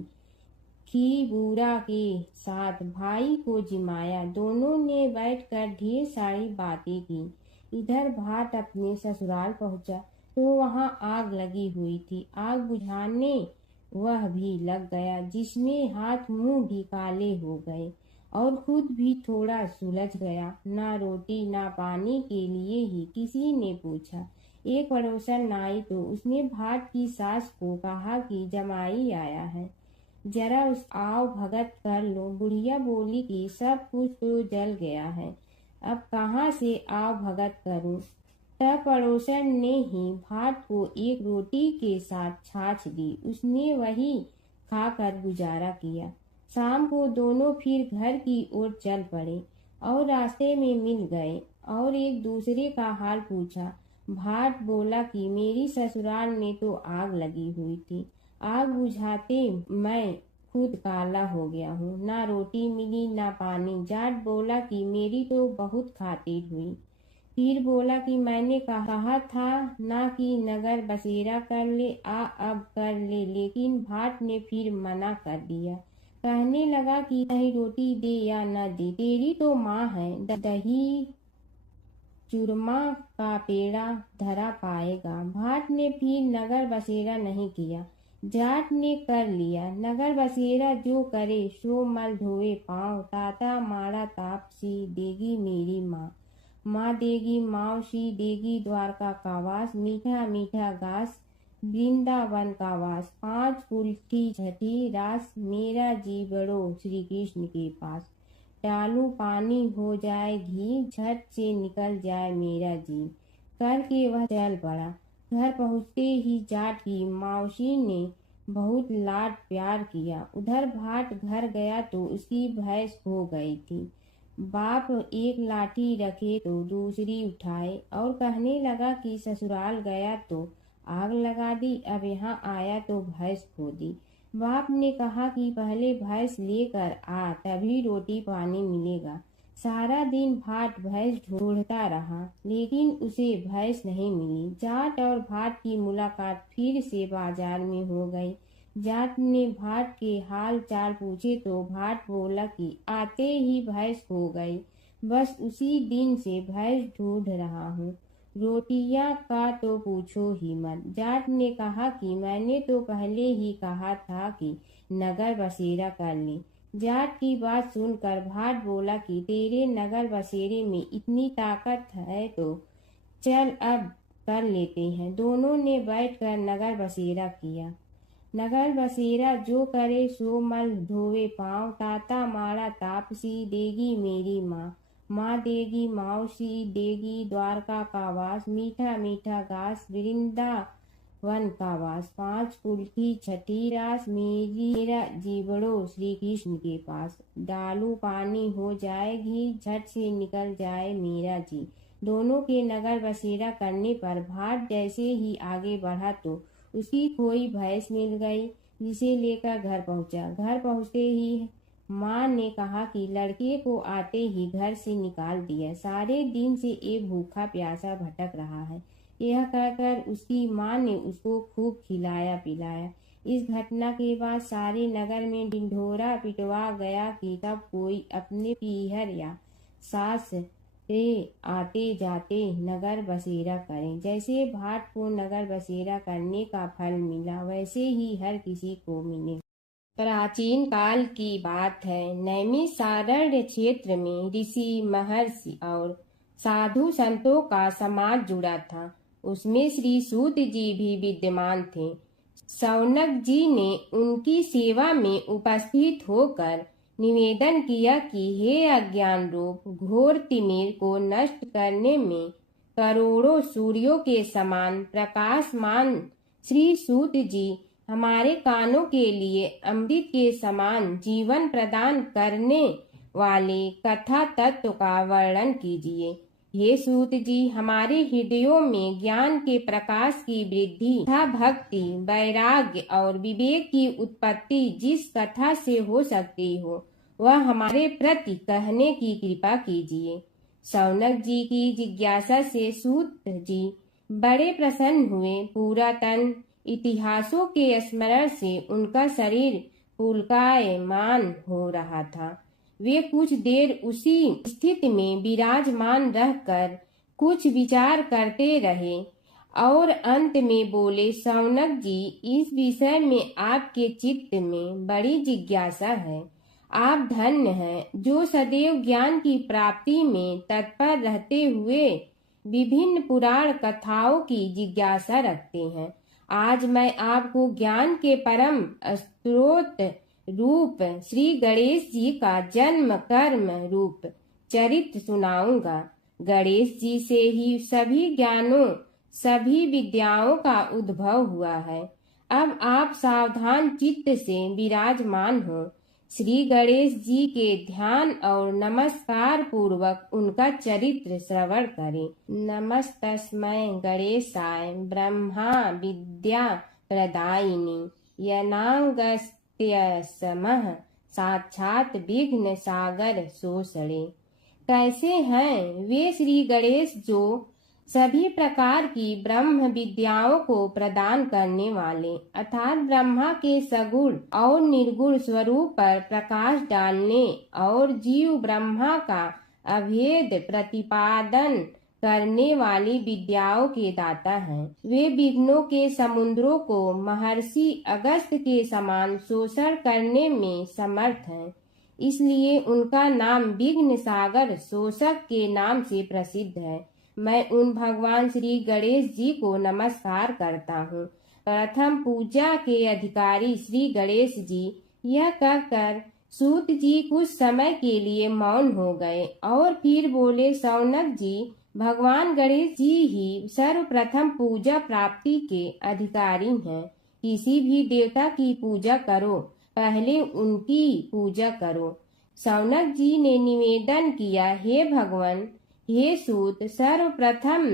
खी बूरा के साथ भाई को जिमाया। दोनों ने बैठकर ढेर सारी बातें की। इधर भाट अपने ससुराल पहुंचा तो वहां आग लगी हुई थी। आग बुझाने वह भी लग गया, जिसमें हाथ मुंह भी काले हो गए और खुद भी थोड़ा सुलझ गया। ना रोटी ना पानी के लिए ही किसी ने पूछा। एक पड़ोसन आई तो उसने भाट की सास को कहा कि जमाई आया है, जरा उस आओ भगत कर लो। बुढ़िया बोली कि सब कुछ तो जल गया है, अब कहाँ से आओ भगत करूं। तब पड़ोसन ने ही भाट को एक रोटी के साथ छाछ दी। उसने वही खाकर गुजारा किया। शाम को दोनों फिर घर की ओर चल पड़े और रास्ते में मिल गए और एक दूसरे का हाल पूछा। भाट बोला कि मेरी ससुराल में तो आग लगी हुई थी, आग बुझाते मैं खुद काला हो गया हूँ, ना रोटी मिली ना पानी। जाट बोला कि मेरी तो बहुत खातिर हुई। फिर बोला कि मैंने कहा था ना कि नगर बसेरा कर ले, आ अब कर ले, लेकिन भाट ने फिर मना कर दिया। कहने लगा कि चाहे रोटी दे या न दे, तेरी तो माँ है, दही चूरमा का पेड़ा धरा पाएगा। भाट ने फिर नगर बसेरा नहीं किया। जाट ने कर लिया नगर बसेरा, जो करे सो मल धोवे पाँव, ताता माड़ा तापसी देगी मेरी माँ, माँ देगी मावशी देगी द्वारका का वास, मीठा मीठा घास वृंदावन का वास, 5 कुल्थी छठी रास मेरा जीवड़ो श्री कृष्ण के पास, डालू पानी हो जाए घी झट से निकल जाए मेरा जी, करके वह चल पड़ा। घर पहुँचते ही जाट की मावशी ने बहुत लाड प्यार किया। उधर भाट घर गया तो उसकी भैंस हो गई थी। बाप एक लाठी रखे तो दूसरी उठाए और कहने लगा कि ससुराल गया तो आग लगा दी, अब यहाँ आया तो भैंस खो दी। बाप ने कहा कि पहले भैंस लेकर आ, तभी रोटी पानी मिलेगा। सारा दिन भाट भैंस ढूंढता रहा, लेकिन उसे भैंस नहीं मिली। जाट और भाट की मुलाकात फिर से बाजार में हो गई। जाट ने भाट के हाल चाल पूछे तो भाट बोला कि आते ही भैंस खो गई, बस उसी दिन से भैंस ढूंढ रहा हूँ। रोटियां का तो पूछो ही मत। जाट ने कहा कि मैंने तो पहले ही कहा था कि नगर बसेरा कर ले। जाट की बात सुनकर भाट बोला कि तेरे नगर बसेरे में इतनी ताकत है तो चल अब कर लेते हैं। दोनों ने बैठकर नगर बसेरा किया। नगर बसेरा जो करे सो मल धोवे पाँव, ताता माड़ा तापसी देगी मेरी माँ, माँ देगी मौसी देगी द्वारका का वास, मीठा मीठा घास वृंदावन का वास। 5 कुल की छठी रास, मेरा जीवड़ो श्री कृष्ण के पास। डालू पानी हो जाए घी, झट से निकल जाए मेरा जी। दोनों के नगर बसेरा करने पर भाट जैसे ही आगे बढ़ा तो उसकी कोई भैंस मिल गई, जिसे लेकर घर पहुंचा। घर पहुंचते ही माँ ने कहा कि लड़के को आते ही घर से निकाल दिया, सारे दिन से एक भूखा प्यासा भटक रहा है। यह कहकर उसकी माँ ने उसको खूब खिलाया पिलाया। इस घटना के बाद सारे नगर में ढिंढोरा पिटवा गया कि सब कोई अपने पीहर या सास से आते जाते नगर बसेरा करें। जैसे भाट को नगर बसेरा करने का फल मिला, वैसे ही हर किसी को मिले। प्राचीन काल की बात है। नैमिषारण्य क्षेत्र में ऋषि महर्षि और साधु संतों का समाज जुड़ा था। उसमें श्री सूत जी भी विद्यमान थे। शौनक जी ने उनकी सेवा में उपस्थित होकर निवेदन किया कि हे अज्ञान रूप घोर तिमिर को नष्ट करने में करोड़ों सूर्यों के समान प्रकाशमान श्री सूत जी हमारे कानों के लिए अमृत के समान जीवन प्रदान करने वाले कथा तत्व का वर्णन कीजिए। हे सूत जी, हमारे हृदयों में ज्ञान के प्रकाश की वृद्धि तथा भक्ति, वैराग्य और विवेक की उत्पत्ति जिस कथा से हो सकती हो, वह हमारे प्रति कहने की कृपा कीजिए। शौनक जी की जिज्ञासा से सूत जी बड़े प्रसन्न हुए। पुरातन इतिहासों के स्मरण से उनका शरीर पुलकायमान हो रहा था। वे कुछ देर उसी स्थिति में विराजमान रहकर कुछ विचार करते रहे और अंत में बोले, शौनक जी, इस विषय में आपके चित्त में बड़ी जिज्ञासा है। आप धन्य हैं जो सदैव ज्ञान की प्राप्ति में तत्पर रहते हुए विभिन्न पुराण कथाओं की जिज्ञासा रखते हैं। आज मैं आपको ज्ञान के परम स्रोत रूप श्री गणेश जी का जन्म कर्म रूप चरित्र सुनाऊंगा। गणेश जी से ही सभी ज्ञानों सभी विद्याओं का उद्भव हुआ है। अब आप सावधान चित्त से विराजमान हो। श्री गणेश जी के ध्यान और नमस्कार पूर्वक उनका चरित्र श्रवण करें। नमस्तस्मै गणेशाय ब्रह्मा विद्या प्रदायिनी यनागस्त्यसमः साक्षात विघ्न सागर सोसड़े। कैसे हैं वे श्री गणेश जो सभी प्रकार की ब्रह्म विद्याओं को प्रदान करने वाले अर्थात ब्रह्मा के सगुण और निर्गुण स्वरूप पर प्रकाश डालने और जीव ब्रह्मा का अभेद प्रतिपादन करने वाली विद्याओं के दाता हैं। वे विघ्नों के समुद्रों को महर्षि अगस्त्य के समान शोषण करने में समर्थ हैं। इसलिए उनका नाम विघ्न सागर शोषक के नाम से प्रसिद्ध है। मैं उन भगवान श्री गणेश जी को नमस्कार करता हूँ। प्रथम पूजा के अधिकारी श्री गणेश जी, यह कहकर सूत जी कुछ समय के लिए मौन हो गए और फिर बोले, शौनक जी, भगवान गणेश जी ही सर्वप्रथम पूजा प्राप्ति के अधिकारी हैं। किसी भी देवता की पूजा करो, पहले उनकी पूजा करो। शौनक जी ने निवेदन किया, हे भगवान, हे सूत, सर्वप्रथम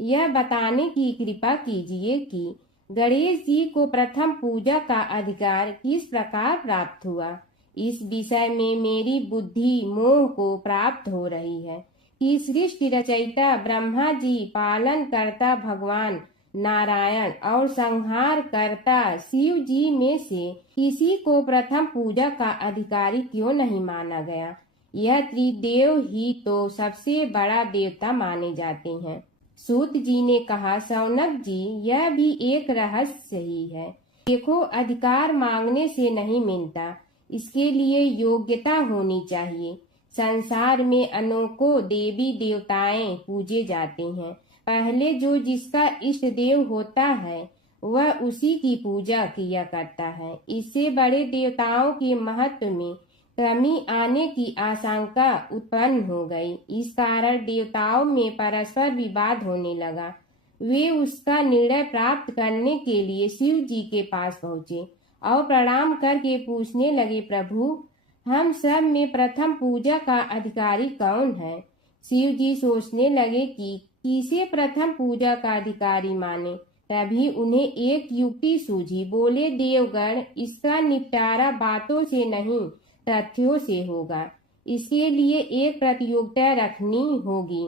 यह बताने की कृपा कीजिए कि गणेश जी को प्रथम पूजा का अधिकार किस प्रकार प्राप्त हुआ। इस विषय में मेरी बुद्धि मोह को प्राप्त हो रही है कि सृष्टि रचयिता ब्रह्मा जी, पालन करता भगवान नारायण और संहार करता शिव जी में से किसी को प्रथम पूजा का अधिकारी क्यों नहीं माना गया। यह त्रिदेव ही तो सबसे बड़ा देवता माने जाते हैं। सूत जी ने कहा, शौनक जी, यह भी एक रहस्य ही है। देखो, अधिकार मांगने से नहीं मिलता, इसके लिए योग्यता होनी चाहिए। संसार में अनेकों देवी देवताएं पूजे जाते हैं। पहले जो जिसका इष्ट देव होता है वह उसी की पूजा किया करता है। इससे बड़े देवताओं के महत्व में कमी आने की आशंका उत्पन्न हो गई। इस कारण देवताओं में परस्पर विवाद होने लगा। वे उसका निर्णय प्राप्त करने के लिए शिव जी के पास पहुंचे और प्रणाम करके पूछने लगे, प्रभु, हम सब में प्रथम पूजा का अधिकारी कौन है? शिव जी सोचने लगे कि किसे प्रथम पूजा का अधिकारी माने। तभी उन्हें एक युक्ति सूझी। बोले, देवगण, इसका निपटारा बातों से नहीं तथ्यों से होगा। इसके लिए एक प्रतियोगिता रखनी होगी,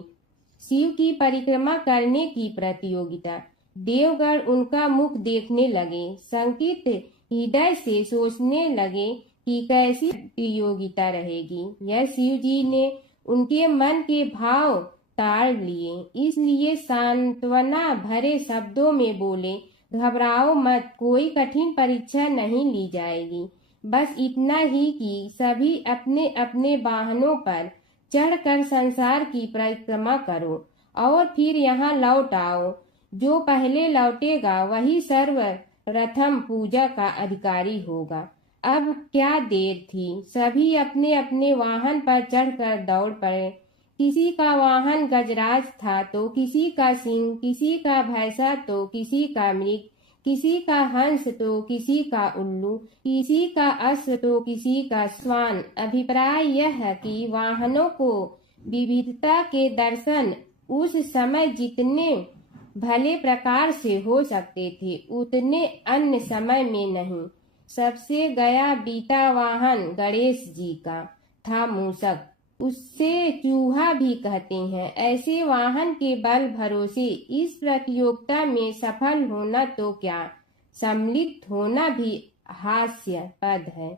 शिव की परिक्रमा करने की प्रतियोगिता। देवगण उनका मुख देखने लगे, शंकित हृदय से सोचने लगे कि कैसी प्रतियोगिता रहेगी। यह शिव जी ने उनके मन के भाव ताड़ लिए, इसलिए सांत्वना भरे शब्दों में बोले, घबराओ मत, कोई कठिन परीक्षा नहीं ली जाएगी। बस इतना ही कि सभी अपने अपने वाहनों पर चढ़कर संसार की परिक्रमा करो और फिर यहाँ लौट आओ। जो पहले लौटेगा वही सर्वप्रथम पूजा का अधिकारी होगा। अब क्या देर थी, सभी अपने अपने वाहन पर चढ़कर दौड़ पड़े। किसी का वाहन गजराज था तो किसी का सिंह, किसी का भैंसा तो किसी का मृग, किसी का हंस तो किसी का उल्लू, किसी का अश्व तो किसी का श्वान। अभिप्राय यह है कि वाहनों को विविधता के दर्शन उस समय जितने भले प्रकार से हो सकते थे उतने अन्य समय में नहीं। सबसे गया बीता वाहन गणेश जी का था मूषक, उससे चूहा भी कहते हैं। ऐसे वाहन के बल भरोसे इस प्रतियोगिता में सफल होना तो क्या, सम्मिलित होना भी हास्यास्पद है।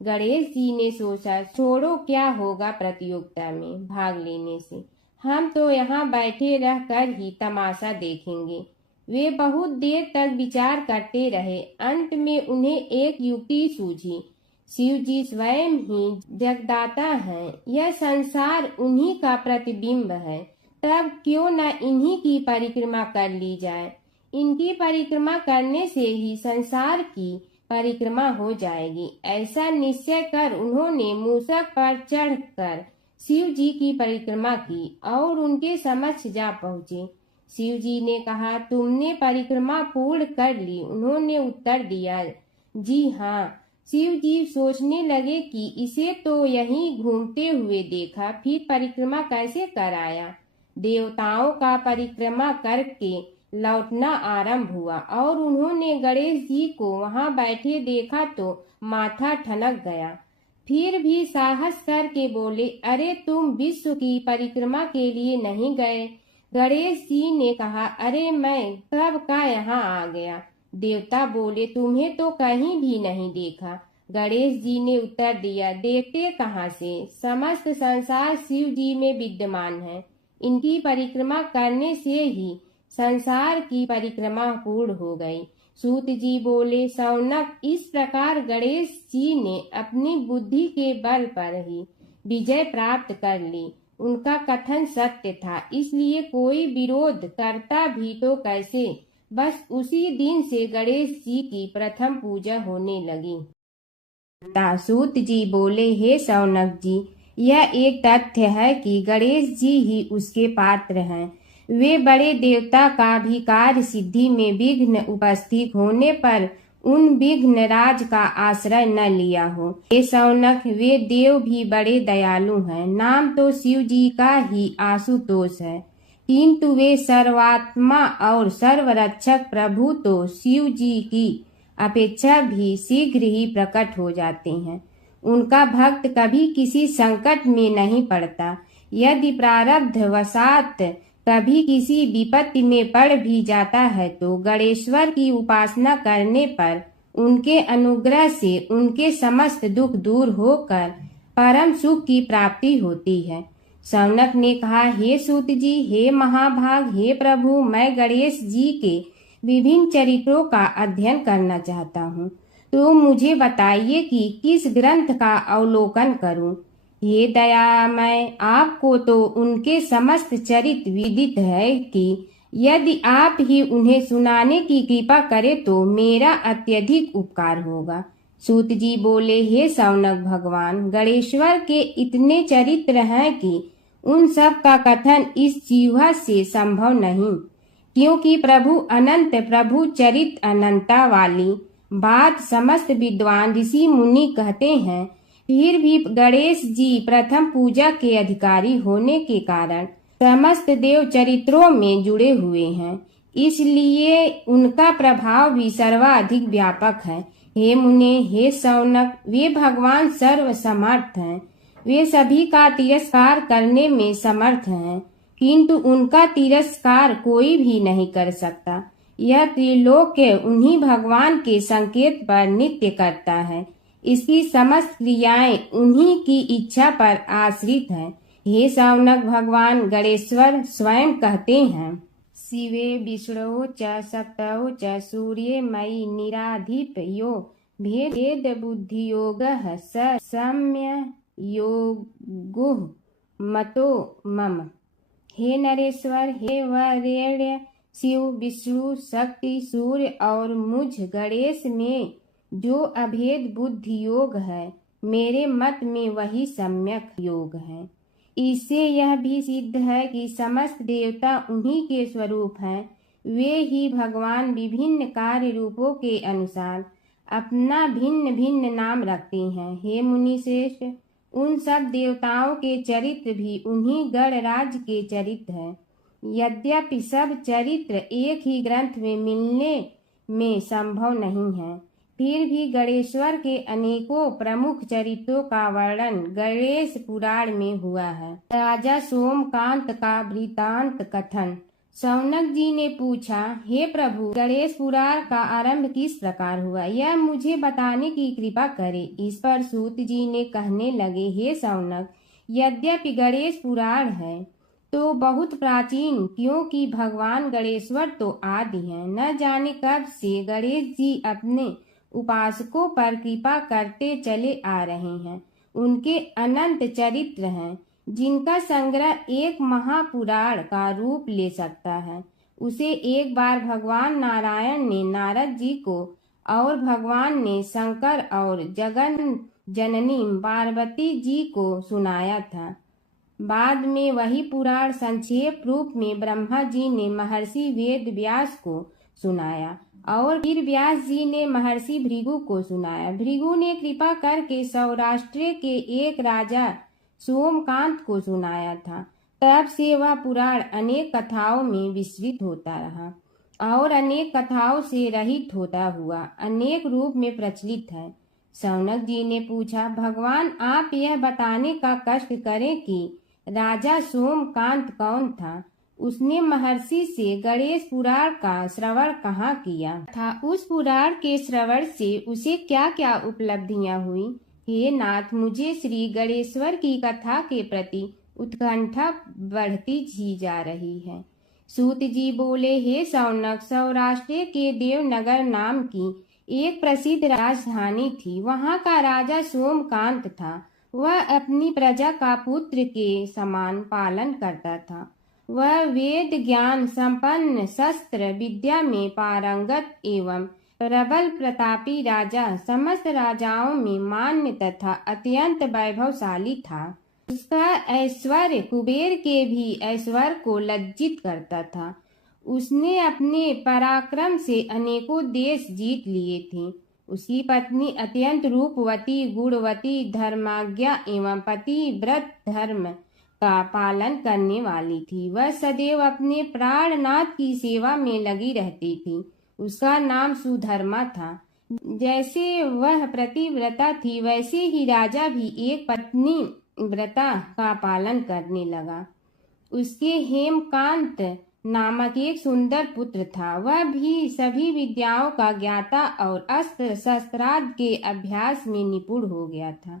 गणेश जी ने सोचा, छोड़ो, क्या होगा प्रतियोगिता में भाग लेने से, हम तो यहाँ बैठे रहकर ही तमाशा देखेंगे। वे बहुत देर तक विचार करते रहे। अंत में उन्हें एक युक्ति सूझी। शिव जी स्वयं ही जगदाता हैं, यह संसार उन्हीं का प्रतिबिंब है, तब क्यों न इन्हीं की परिक्रमा कर ली जाए। इनकी परिक्रमा करने से ही संसार की परिक्रमा हो जाएगी। ऐसा निश्चय कर उन्होंने मूषक पर चढ़कर शिव जी की परिक्रमा की और उनके समक्ष जा पहुँचे। शिव जी ने कहा, तुमने परिक्रमा पूर्ण कर ली? उन्होंने उत्तर दिया, जी हाँ। शिव जी सोचने लगे कि इसे तो यहीं घूमते हुए देखा, फिर परिक्रमा कैसे कर आया। देवताओं का परिक्रमा करके लौटना आरंभ हुआ और उन्होंने गणेश जी को वहां बैठे देखा तो माथा ठनक गया। फिर भी साहस करके बोले, अरे तुम विश्व की परिक्रमा के लिए नहीं गए? गणेश जी ने कहा, अरे मैं कब का यहाँ आ गया। देवता बोले, तुम्हें तो कहीं भी नहीं देखा। गणेश जी ने उत्तर दिया, देखते कहाँ से, समस्त संसार शिव जी में विद्यमान है। इनकी परिक्रमा करने से ही संसार की परिक्रमा पूर्ण हो गई। सूत जी बोले, शौनक, इस प्रकार गणेश जी ने अपनी बुद्धि के बल पर ही विजय प्राप्त कर ली। उनका कथन सत्य था, इसलिए कोई विरोध करता भी तो कैसे। बस उसी दिन से गणेश जी की प्रथम पूजा होने लगी। सूत जी बोले, हे शौनक जी, यह एक तथ्य है कि गणेश जी ही उसके पात्र हैं। वे बड़े देवता का भी कार्य सिद्धि में विघ्न उपस्थित होने पर उन विघ्न राज का आश्रय न लिया हो। हे शौनक, वे देव भी बड़े दयालु हैं। नाम तो शिव जी का ही आशुतोष है, किंतु वे सर्वात्मा और सर्वरक्षक प्रभु तो शिव जी की अपेक्षा भी शीघ्र ही प्रकट हो जाते हैं। उनका भक्त कभी किसी संकट में नहीं पड़ता। यदि प्रारब्ध वशात कभी किसी विपत्ति में पड़ भी जाता है तो गणेश्वर की उपासना करने पर उनके अनुग्रह से उनके समस्त दुख दूर होकर परम सुख की प्राप्ति होती है। शौनक ने कहा, हे सूत जी, हे महाभाग, हे प्रभु, मैं गणेश जी के विभिन्न चरित्रों का अध्ययन करना चाहता हूँ, तो मुझे बताइए कि किस ग्रंथ का अवलोकन करूँ। हे दयामय, आपको तो उनके समस्त चरित्र विदित है कि यदि आप ही उन्हें सुनाने की कृपा करें तो मेरा अत्यधिक उपकार होगा। सूत जी बोले, हे सौनक भगवान, गणेश्वर के इतने चरित्र हैं कि उन सब का कथन इस जीवा से संभव नहीं, क्योंकि प्रभु अनंत, प्रभु चरित अनंता वाली बात समस्त विद्वान ऋषि मुनि कहते हैं। फिर भी गणेश जी प्रथम पूजा के अधिकारी होने के कारण समस्त देव चरित्रों में जुड़े हुए हैं, इसलिए उनका प्रभाव भी सर्वाधिक व्यापक है। हे मुने, हे सौनक, वे भगवान सर्व समर्थ हैं, वे सभी का तिरस्कार करने में समर्थ हैं, किंतु उनका तिरस्कार कोई भी नहीं कर सकता। यह त्रिलोक्य उन्हीं भगवान के संकेत पर नित्य करता है, इसकी समस्त क्रियाएं उन्हीं की इच्छा पर आश्रित है। हे सौनक भगवान गणेश्वर स्वयं कहते हैं, शिवे विष्णु च सप्तौ च सूर्ये मयि निराधिप यो भेद बुद्धि योग स सम्य योगो मतो मम। हे नरेश्वर, हे वरेण्य, शिव, विष्णु, शक्ति, सूर्य और मुझ गणेश में जो अभेद बुद्धि योग है, मेरे मत में वही सम्यक योग है। इससे यह भी सिद्ध है कि समस्त देवता उन्हीं के स्वरूप हैं, वे ही भगवान विभिन्न कार्य रूपों के अनुसार अपना भिन्न भिन्न नाम रखते हैं। हे मुनि श्रेष्ठ, उन सब देवताओं के चरित्र भी उन्हीं गणराज के चरित्र हैं। यद्यपि सब चरित्र एक ही ग्रंथ में मिलने में संभव नहीं है, फिर भी गणेश्वर के अनेकों प्रमुख चरित्रों का वर्णन गणेश पुराण में हुआ है। राजा सोमकांत का वृतांत कथन। सौनक जी ने पूछा, हे प्रभु, गणेश पुराण का आरंभ किस प्रकार हुआ, यह मुझे बताने की कृपा करे। इस पर सूत जी ने कहने लगे, हे सौनक, यद्यपि गणेश पुराण है तो बहुत प्राचीन, क्योंकि भगवान गणेश्वर तो आदि हैं। न जाने कब से गणेश जी अपने उपासकों पर कृपा करते चले आ रहे हैं। उनके अनंत चरित्र हैं, जिनका संग्रह एक महापुराण का रूप ले सकता है। उसे एक बार भगवान नारायण ने नारद जी को और भगवान ने शंकर और जगन जननी पार्वती जी को सुनाया था। बाद में वही पुराण संक्षेप रूप में ब्रह्मा जी ने महर्षि वेद व्यास को सुनाया और फिर व्यास जी ने महर्षि भृगु को सुनाया। भृगु ने कृपा करके सौराष्ट्र के एक राजा सोमकांत को सुनाया था। तब से वह पुराण अनेक कथाओं में विस्तृत होता रहा और अनेक कथाओं से रहित होता हुआ अनेक रूप में प्रचलित है। सौनक जी ने पूछा, भगवान, आप यह बताने का कष्ट करें कि राजा सोमकांत कौन था, उसने महर्षि से गणेश पुराण का श्रवण कहाँ किया था, उस पुराण के श्रवण से उसे क्या क्या उपलब्धियां हुई। हे नाथ, मुझे श्री गणेश्वर की कथा के प्रति उत्कंठा बढ़ती ही जा रही है। सूत जी बोले, हे सौनक, सौराष्ट्र के देवनगर नाम की एक प्रसिद्ध राजधानी थी। वहाँ का राजा सोमकांत था। वह अपनी प्रजा का पुत्र के समान पालन करता था। वह वेद ज्ञान संपन्न, शस्त्र विद्या में पारंगत एवं प्रबल प्रतापी राजा, समस्त राजाओं में मान्य तथा अत्यंत वैभवशाली था। उसका ऐश्वर्य कुबेर के भी ऐश्वर्य को लज्जित करता था। उसने अपने पराक्रम से अनेकों देश जीत लिए थे। उसकी पत्नी अत्यंत रूपवती, गुणवती, धर्माज्ञा एवं पतिव्रत धर्म का पालन करने वाली थी। वह सदैव अपने प्राणनाथ की सेवा में लगी रहती थी। उसका नाम सुधर्मा था। जैसे वह प्रतिव्रता थी, वैसे ही राजा भी एक पत्नी व्रता का पालन करने लगा। उसके हेमकांत नामक एक सुंदर पुत्र था। वह भी सभी विद्याओं का ज्ञाता और अस्त्र शस्त्रादि के अभ्यास में निपुण हो गया था।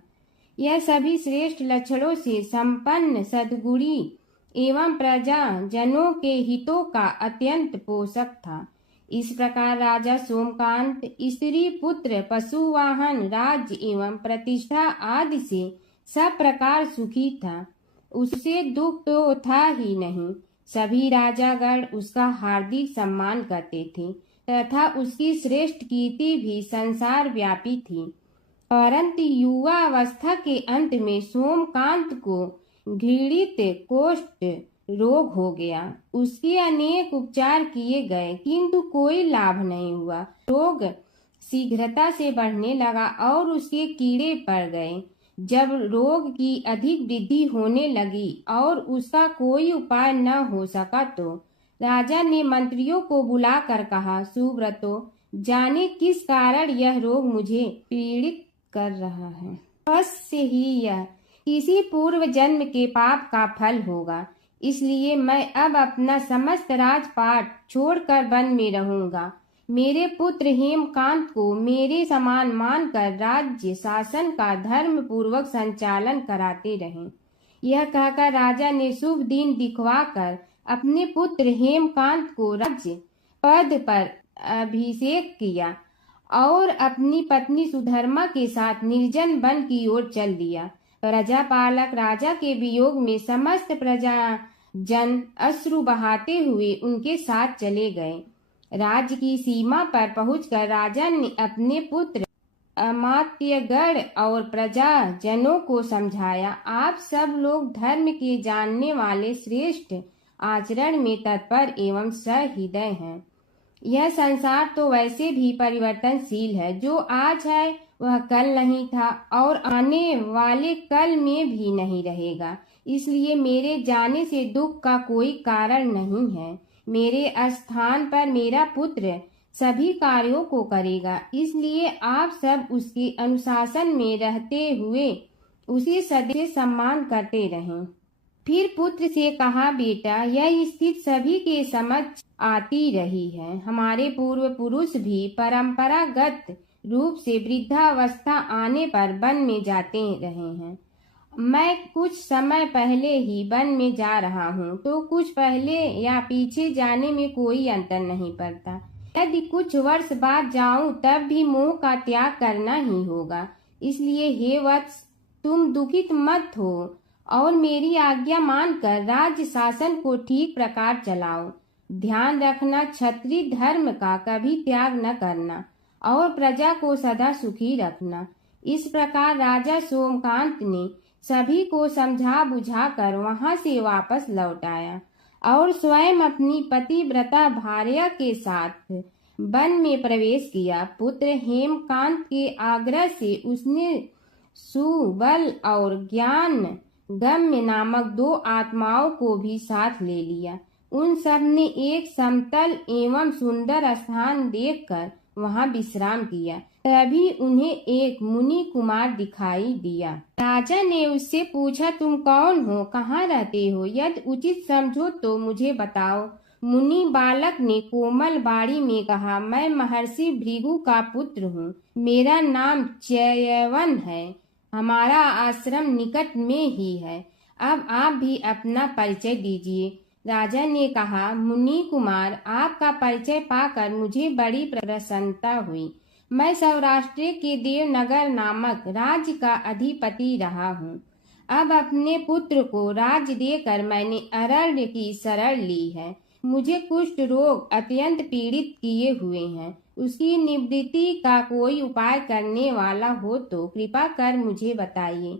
यह सभी श्रेष्ठ लक्षणों से संपन्न, सद्गुणी एवं प्रजा जनों के हितों का अत्यंत पोषक था। इस प्रकार राजा सोमकांत स्त्री, पुत्र, पशु, वाहन, राज्य एवं प्रतिष्ठा आदि से सब प्रकार सुखी था। उसे दुख तो था ही नहीं। सभी राजागण उसका हार्दिक सम्मान करते थे तथा उसकी श्रेष्ठ कीर्ति भी संसार व्यापी थी। परंतु युवा अवस्था के अंत में सोमकांत को घृणित कोष्ठ रोग हो गया। उसके अनेक उपचार किए गए किंतु कोई लाभ नहीं हुआ। रोग शीघ्रता से बढ़ने लगा और उसके कीड़े पड़ गए। जब रोग की अधिक वृद्धि होने लगी और उसका कोई उपाय न हो सका तो राजा ने मंत्रियों को बुलाकर कहा, सुब्रतो, जाने किस कारण यह रोग मुझे पीड़ित कर रहा है। अवश्य ही यह किसी पूर्व जन्म के पाप का फल होगा। इसलिए मैं अब अपना समस्त राजपाट छोड़कर वन में रहूंगा। मेरे पुत्र हेमकांत को मेरे समान मानकर राज्य शासन का धर्म पूर्वक संचालन कराते रहें। यह कहकर राजा ने शुभ दिन दिखवाकर अपने पुत्र हेमकांत को राज्य पद पर अभिषेक किया और अपनी पत्नी सुधर्मा के साथ निर्जन वन की ओर चल दिया। प्रजापालक राजा के वियोग में समस्त प्रजा जन अश्रु बहाते हुए उनके साथ चले गए। राज्य की सीमा पर पहुंचकर राजा ने अपने पुत्र अमात्यगण और प्रजा जनों को समझाया, आप सब लोग धर्म के जानने वाले, श्रेष्ठ आचरण में तत्पर एवं सहृदय हैं। यह संसार तो वैसे भी परिवर्तनशील है। जो आज है वह कल नहीं था और आने वाले कल में भी नहीं रहेगा। इसलिए मेरे जाने से दुख का कोई कारण नहीं है। मेरे स्थान पर मेरा पुत्र सभी कार्यों को करेगा। इसलिए आप सब उसके अनुशासन में रहते हुए उसे सदैव सम्मान करते रहें। फिर पुत्र से कहा, बेटा, यह स्थिति सभी के समझ आती रही है। हमारे पूर्व पुरुष भी परंपरागत रूप से वृद्धावस्था आने पर वन में जाते रहे हैं। मैं कुछ समय पहले ही वन में जा रहा हूँ तो कुछ पहले या पीछे जाने में कोई अंतर नहीं पड़ता। यदि कुछ वर्ष बाद जाऊं तब भी मोह का त्याग करना ही होगा। इसलिए हे वत्स, तुम दुखित मत हो और मेरी आज्ञा मानकर राज्य शासन को ठीक प्रकार चलाओ। ध्यान रखना, क्षत्रिय धर्म का कभी त्याग न करना और प्रजा को सदा सुखी रखना। इस प्रकार राजा सोमकांत ने सभी को समझा बुझाकर वहां से वापस लौट आया और स्वयं अपनी पतिव्रता भार्या के साथ वन में प्रवेश किया। पुत्र हेमकांत के आग्रह से उसने सुबल और ज्ञान गम्य नामक 2 आत्माओं को भी साथ ले लिया। उन सब ने एक समतल एवं सुंदर स्थान देखकर वहां विश्राम किया। तभी उन्हें एक मुनि कुमार दिखाई दिया। राजा ने उससे पूछा, तुम कौन हो, कहाँ रहते हो? यदि उचित समझो तो मुझे बताओ। मुनि बालक ने कोमल बाणी में कहा, मैं महर्षि भृगु का पुत्र हूँ। मेरा नाम च्यवन है। हमारा आश्रम निकट में ही है। अब आप भी अपना परिचय दीजिए। राजा ने कहा, मुनि कुमार, आपका परिचय पाकर मुझे बड़ी प्रसन्नता हुई। मैं सौराष्ट्र के देवनगर नामक राज्य का अधिपति रहा हूँ। अब अपने पुत्र को राज्य देकर मैंने अरण्य की शरण ली है। मुझे कुष्ठ रोग अत्यंत पीड़ित किए हुए हैं। उसकी निवृत्ति का कोई उपाय करने वाला हो तो कृपा कर मुझे बताइए।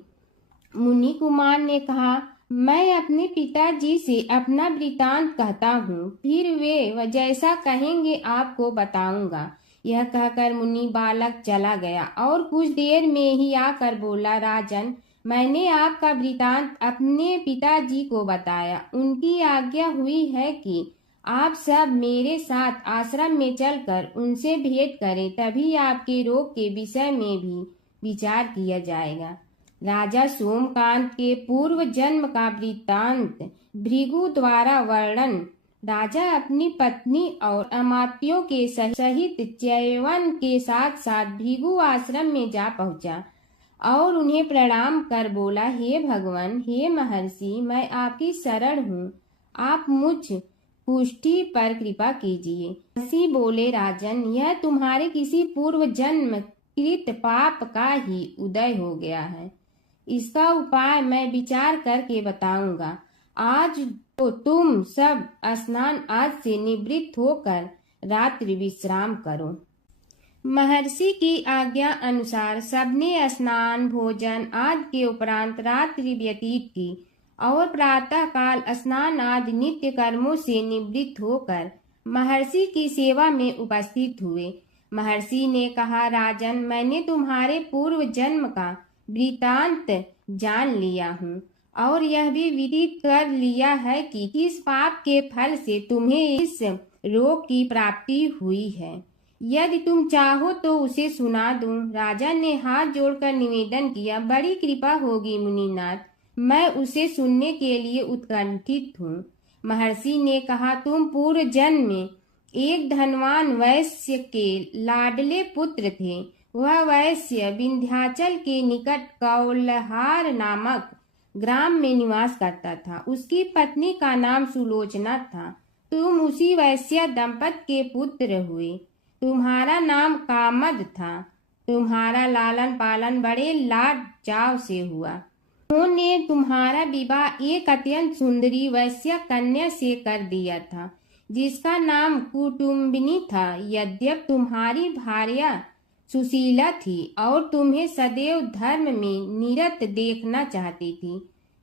मुनि कुमार ने कहा, मैं अपने पिताजी से अपना वृतांत कहता हूँ, फिर वे जैसा कहेंगे आपको बताऊंगा। यह कहकर मुनि बालक चला गया और कुछ देर में ही आकर बोला, राजन, मैंने आपका वृतांत अपने पिताजी को बताया। उनकी आज्ञा हुई है कि आप सब मेरे साथ आश्रम में चलकर उनसे भेंट करें, तभी आपके रोग के विषय में भी विचार किया जाएगा। राजा सोमकांत के पूर्व जन्म का वृत्तांत भृगु द्वारा वर्णन। राजा अपनी पत्नी और अमात्यों के सहित च्यवन के साथ साथ भृगु आश्रम में जा पहुंचा और उन्हें प्रणाम कर बोला, हे भगवान, हे महर्षि, मैं आपकी शरण हूँ। आप मुझ पुष्टि पर कृपा कीजिए। महर्षि बोले, राजन, यह तुम्हारे किसी पूर्व जन्म कृत पाप का ही उदय हो गया है। इसका उपाय मैं विचार करके बताऊंगा। आज तो तुम सब स्नान आज से निवृत्त होकर रात्रि विश्राम करो। महर्षि की आज्ञा अनुसार सबने स्नान भोजन आदि के उपरांत रात्रि व्यतीत की और प्रातः काल स्नान आदि नित्य कर्मों से निवृत्त होकर महर्षि की सेवा में उपस्थित हुए। महर्षि ने कहा, राजन, मैंने तुम्हारे पूर्व जन्म का वृतांत जान लिया हूँ और यह भी विदित कर लिया है कि किस पाप के फल से तुम्हें इस रोग की प्राप्ति हुई है। यदि तुम चाहो तो उसे सुना दूं। राजा ने हाथ जोड़कर निवेदन किया, बड़ी कृपा होगी मुनिनाथ, मैं उसे सुनने के लिए उत्कंठित हूँ। महर्षि ने कहा, तुम पूर्व जन्म में एक धनवान वैश्य के लाडले पुत्र थे। वह वैश्य विंध्याचल के निकट कौलहार नामक ग्राम में निवास करता था। उसकी पत्नी का नाम सुलोचना था। तुम उसी वैश्य दंपत के पुत्र हुए। तुम्हारा नाम कामद था। तुम्हारा लालन पालन बड़े लाड चाव से हुआ। उन्होंने तुम्हारा विवाह एक अत्यंत सुंदरी वैश्य कन्या से कर दिया था, जिसका नाम कुटुम्बिनी था। यद्यप तुम्हारी भार्या सुशीला थी और तुम्हें सदैव धर्म में निरत देखना चाहती थी,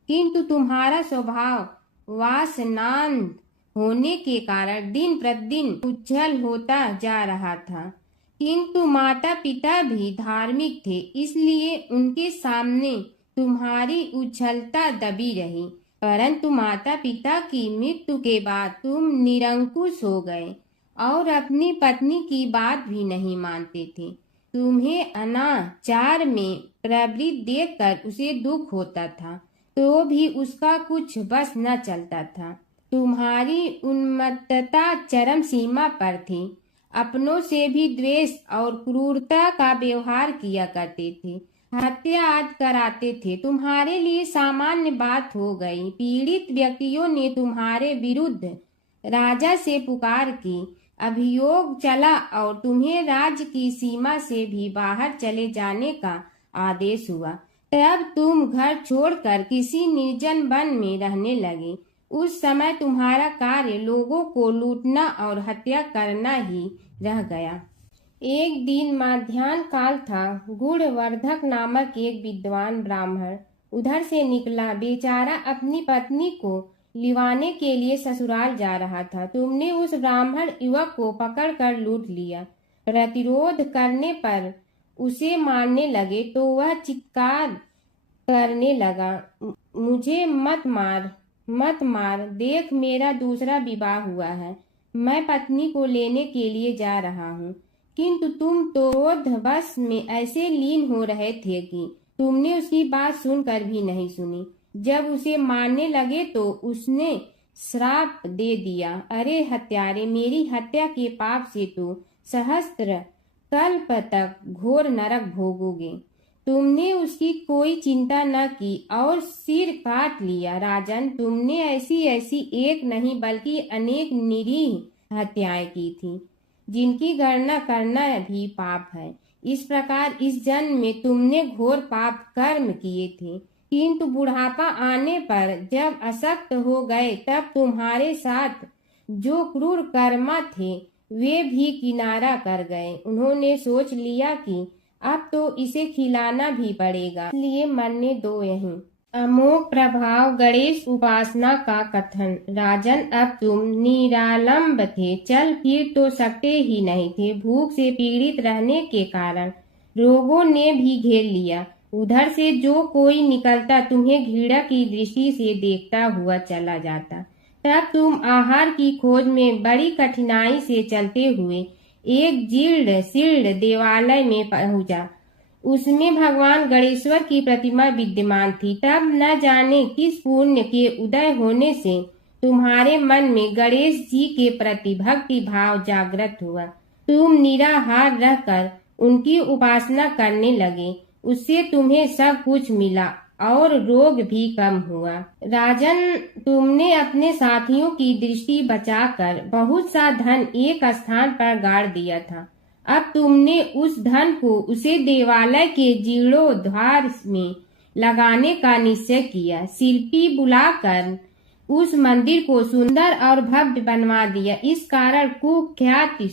किंतु तुम्हारा स्वभाव वासनांध होने के कारण दिन प्रतिदिन उज्जवल होता जा रहा था। किंतु माता पिता भी धार्मिक थे, इसलिए उनके सामने तुम्हारी उज्ज्वलता दबी रही। परंतु माता पिता की मृत्यु के बाद तुम निरंकुश हो गए और अपनी पत्नी की बात भी नहीं मानते थे। तुम्हें अनाचार में प्रवृत्त देखकर उसे दुख होता था, तो भी उसका कुछ बस न चलता था। तुम्हारी उन्मत्तता चरम सीमा पर थी। अपनों से भी द्वेष और क्रूरता का व्यवहार किया करते थे। हत्या आदि कराते थे। तुम्हारे लिए सामान्य बात हो गई। पीड़ित व्यक्तियों ने तुम्हारे विरुद्ध राजा से पुकार की। अभियोग चला और तुम्हें राज्य की सीमा से भी बाहर चले जाने का आदेश हुआ। तब तुम घर छोड़कर किसी निर्जन वन में रहने लगे। उस समय तुम्हारा कार्य लोगों को लूटना और हत्या करना ही रह गया। एक दिन मध्याह्न काल था। गुणवर्धक नामक एक विद्वान ब्राह्मण उधर से निकला। बेचारा अपनी पत्नी को लिवाने के लिए ससुराल जा रहा था। तुमने उस ब्राह्मण युवक को पकड़कर लूट लिया। प्रतिरोध करने पर उसे मारने लगे तो वह चित्कार करने लगा, मुझे मत मार, मत मार, देख मेरा दूसरा विवाह हुआ है। मैं पत्नी को लेने के लिए जा रहा हूँ। किंतु तुम तो क्रोधवश में ऐसे लीन हो रहे थे कि तुमने उसकी बात सुनकर भी नहीं सुनी। जब उसे मारने लगे तो उसने श्राप दे दिया, अरे हत्यारे, मेरी हत्या के पाप से तो सहस्त्र कल्प तक घोर नरक भोगोगे। तुमने उसकी कोई चिंता न की और सिर काट लिया। राजन, तुमने ऐसी एक नहीं बल्कि अनेक निरीह हत्याएं की थी, जिनकी गणना करना भी पाप है। इस प्रकार इस जन्म में तुमने घोर पाप कर्म किए थे, किंतु बुढ़ापा आने पर जब अशक्त हो गए तब तुम्हारे साथ जो क्रूर कर्मा थे वे भी किनारा कर गए। उन्होंने सोच लिया कि अब तो इसे खिलाना भी पड़ेगा, इसलिए मरने दो यहीं। अमोघ प्रभाव गणेश उपासना का कथन। राजन, अब तुम निरालंब थे, चल फिर तो सकते ही नहीं थे। भूख से पीड़ित रहने के कारण रोगों ने भी घेर लिया। उधर से जो कोई निकलता तुम्हें घृणा की दृष्टि से देखता हुआ चला जाता। तब तुम आहार की खोज में बड़ी कठिनाई से चलते हुए एक जीर्ण शीर्ण देवालय में पहुंचा। उसमें भगवान गणेश्वर की प्रतिमा विद्यमान थी। तब न जाने किस पुण्य के उदय होने से तुम्हारे मन में गणेश जी के प्रति भक्ति भाव जागृत हुआ। तुम निराहार रहकर उनकी उपासना करने लगे। उससे तुम्हें सब कुछ मिला और रोग भी कम हुआ। राजन, तुमने अपने साथियों की दृष्टि बचाकर बहुत सा धन एक स्थान पर गाड़ दिया था। अब तुमने उस धन को उसे देवालय के जीर्णोद्धार में लगाने का निश्चय किया। शिल्पी बुलाकर उस मंदिर को सुंदर और भव्य बनवा दिया। इस कारण कुख्याति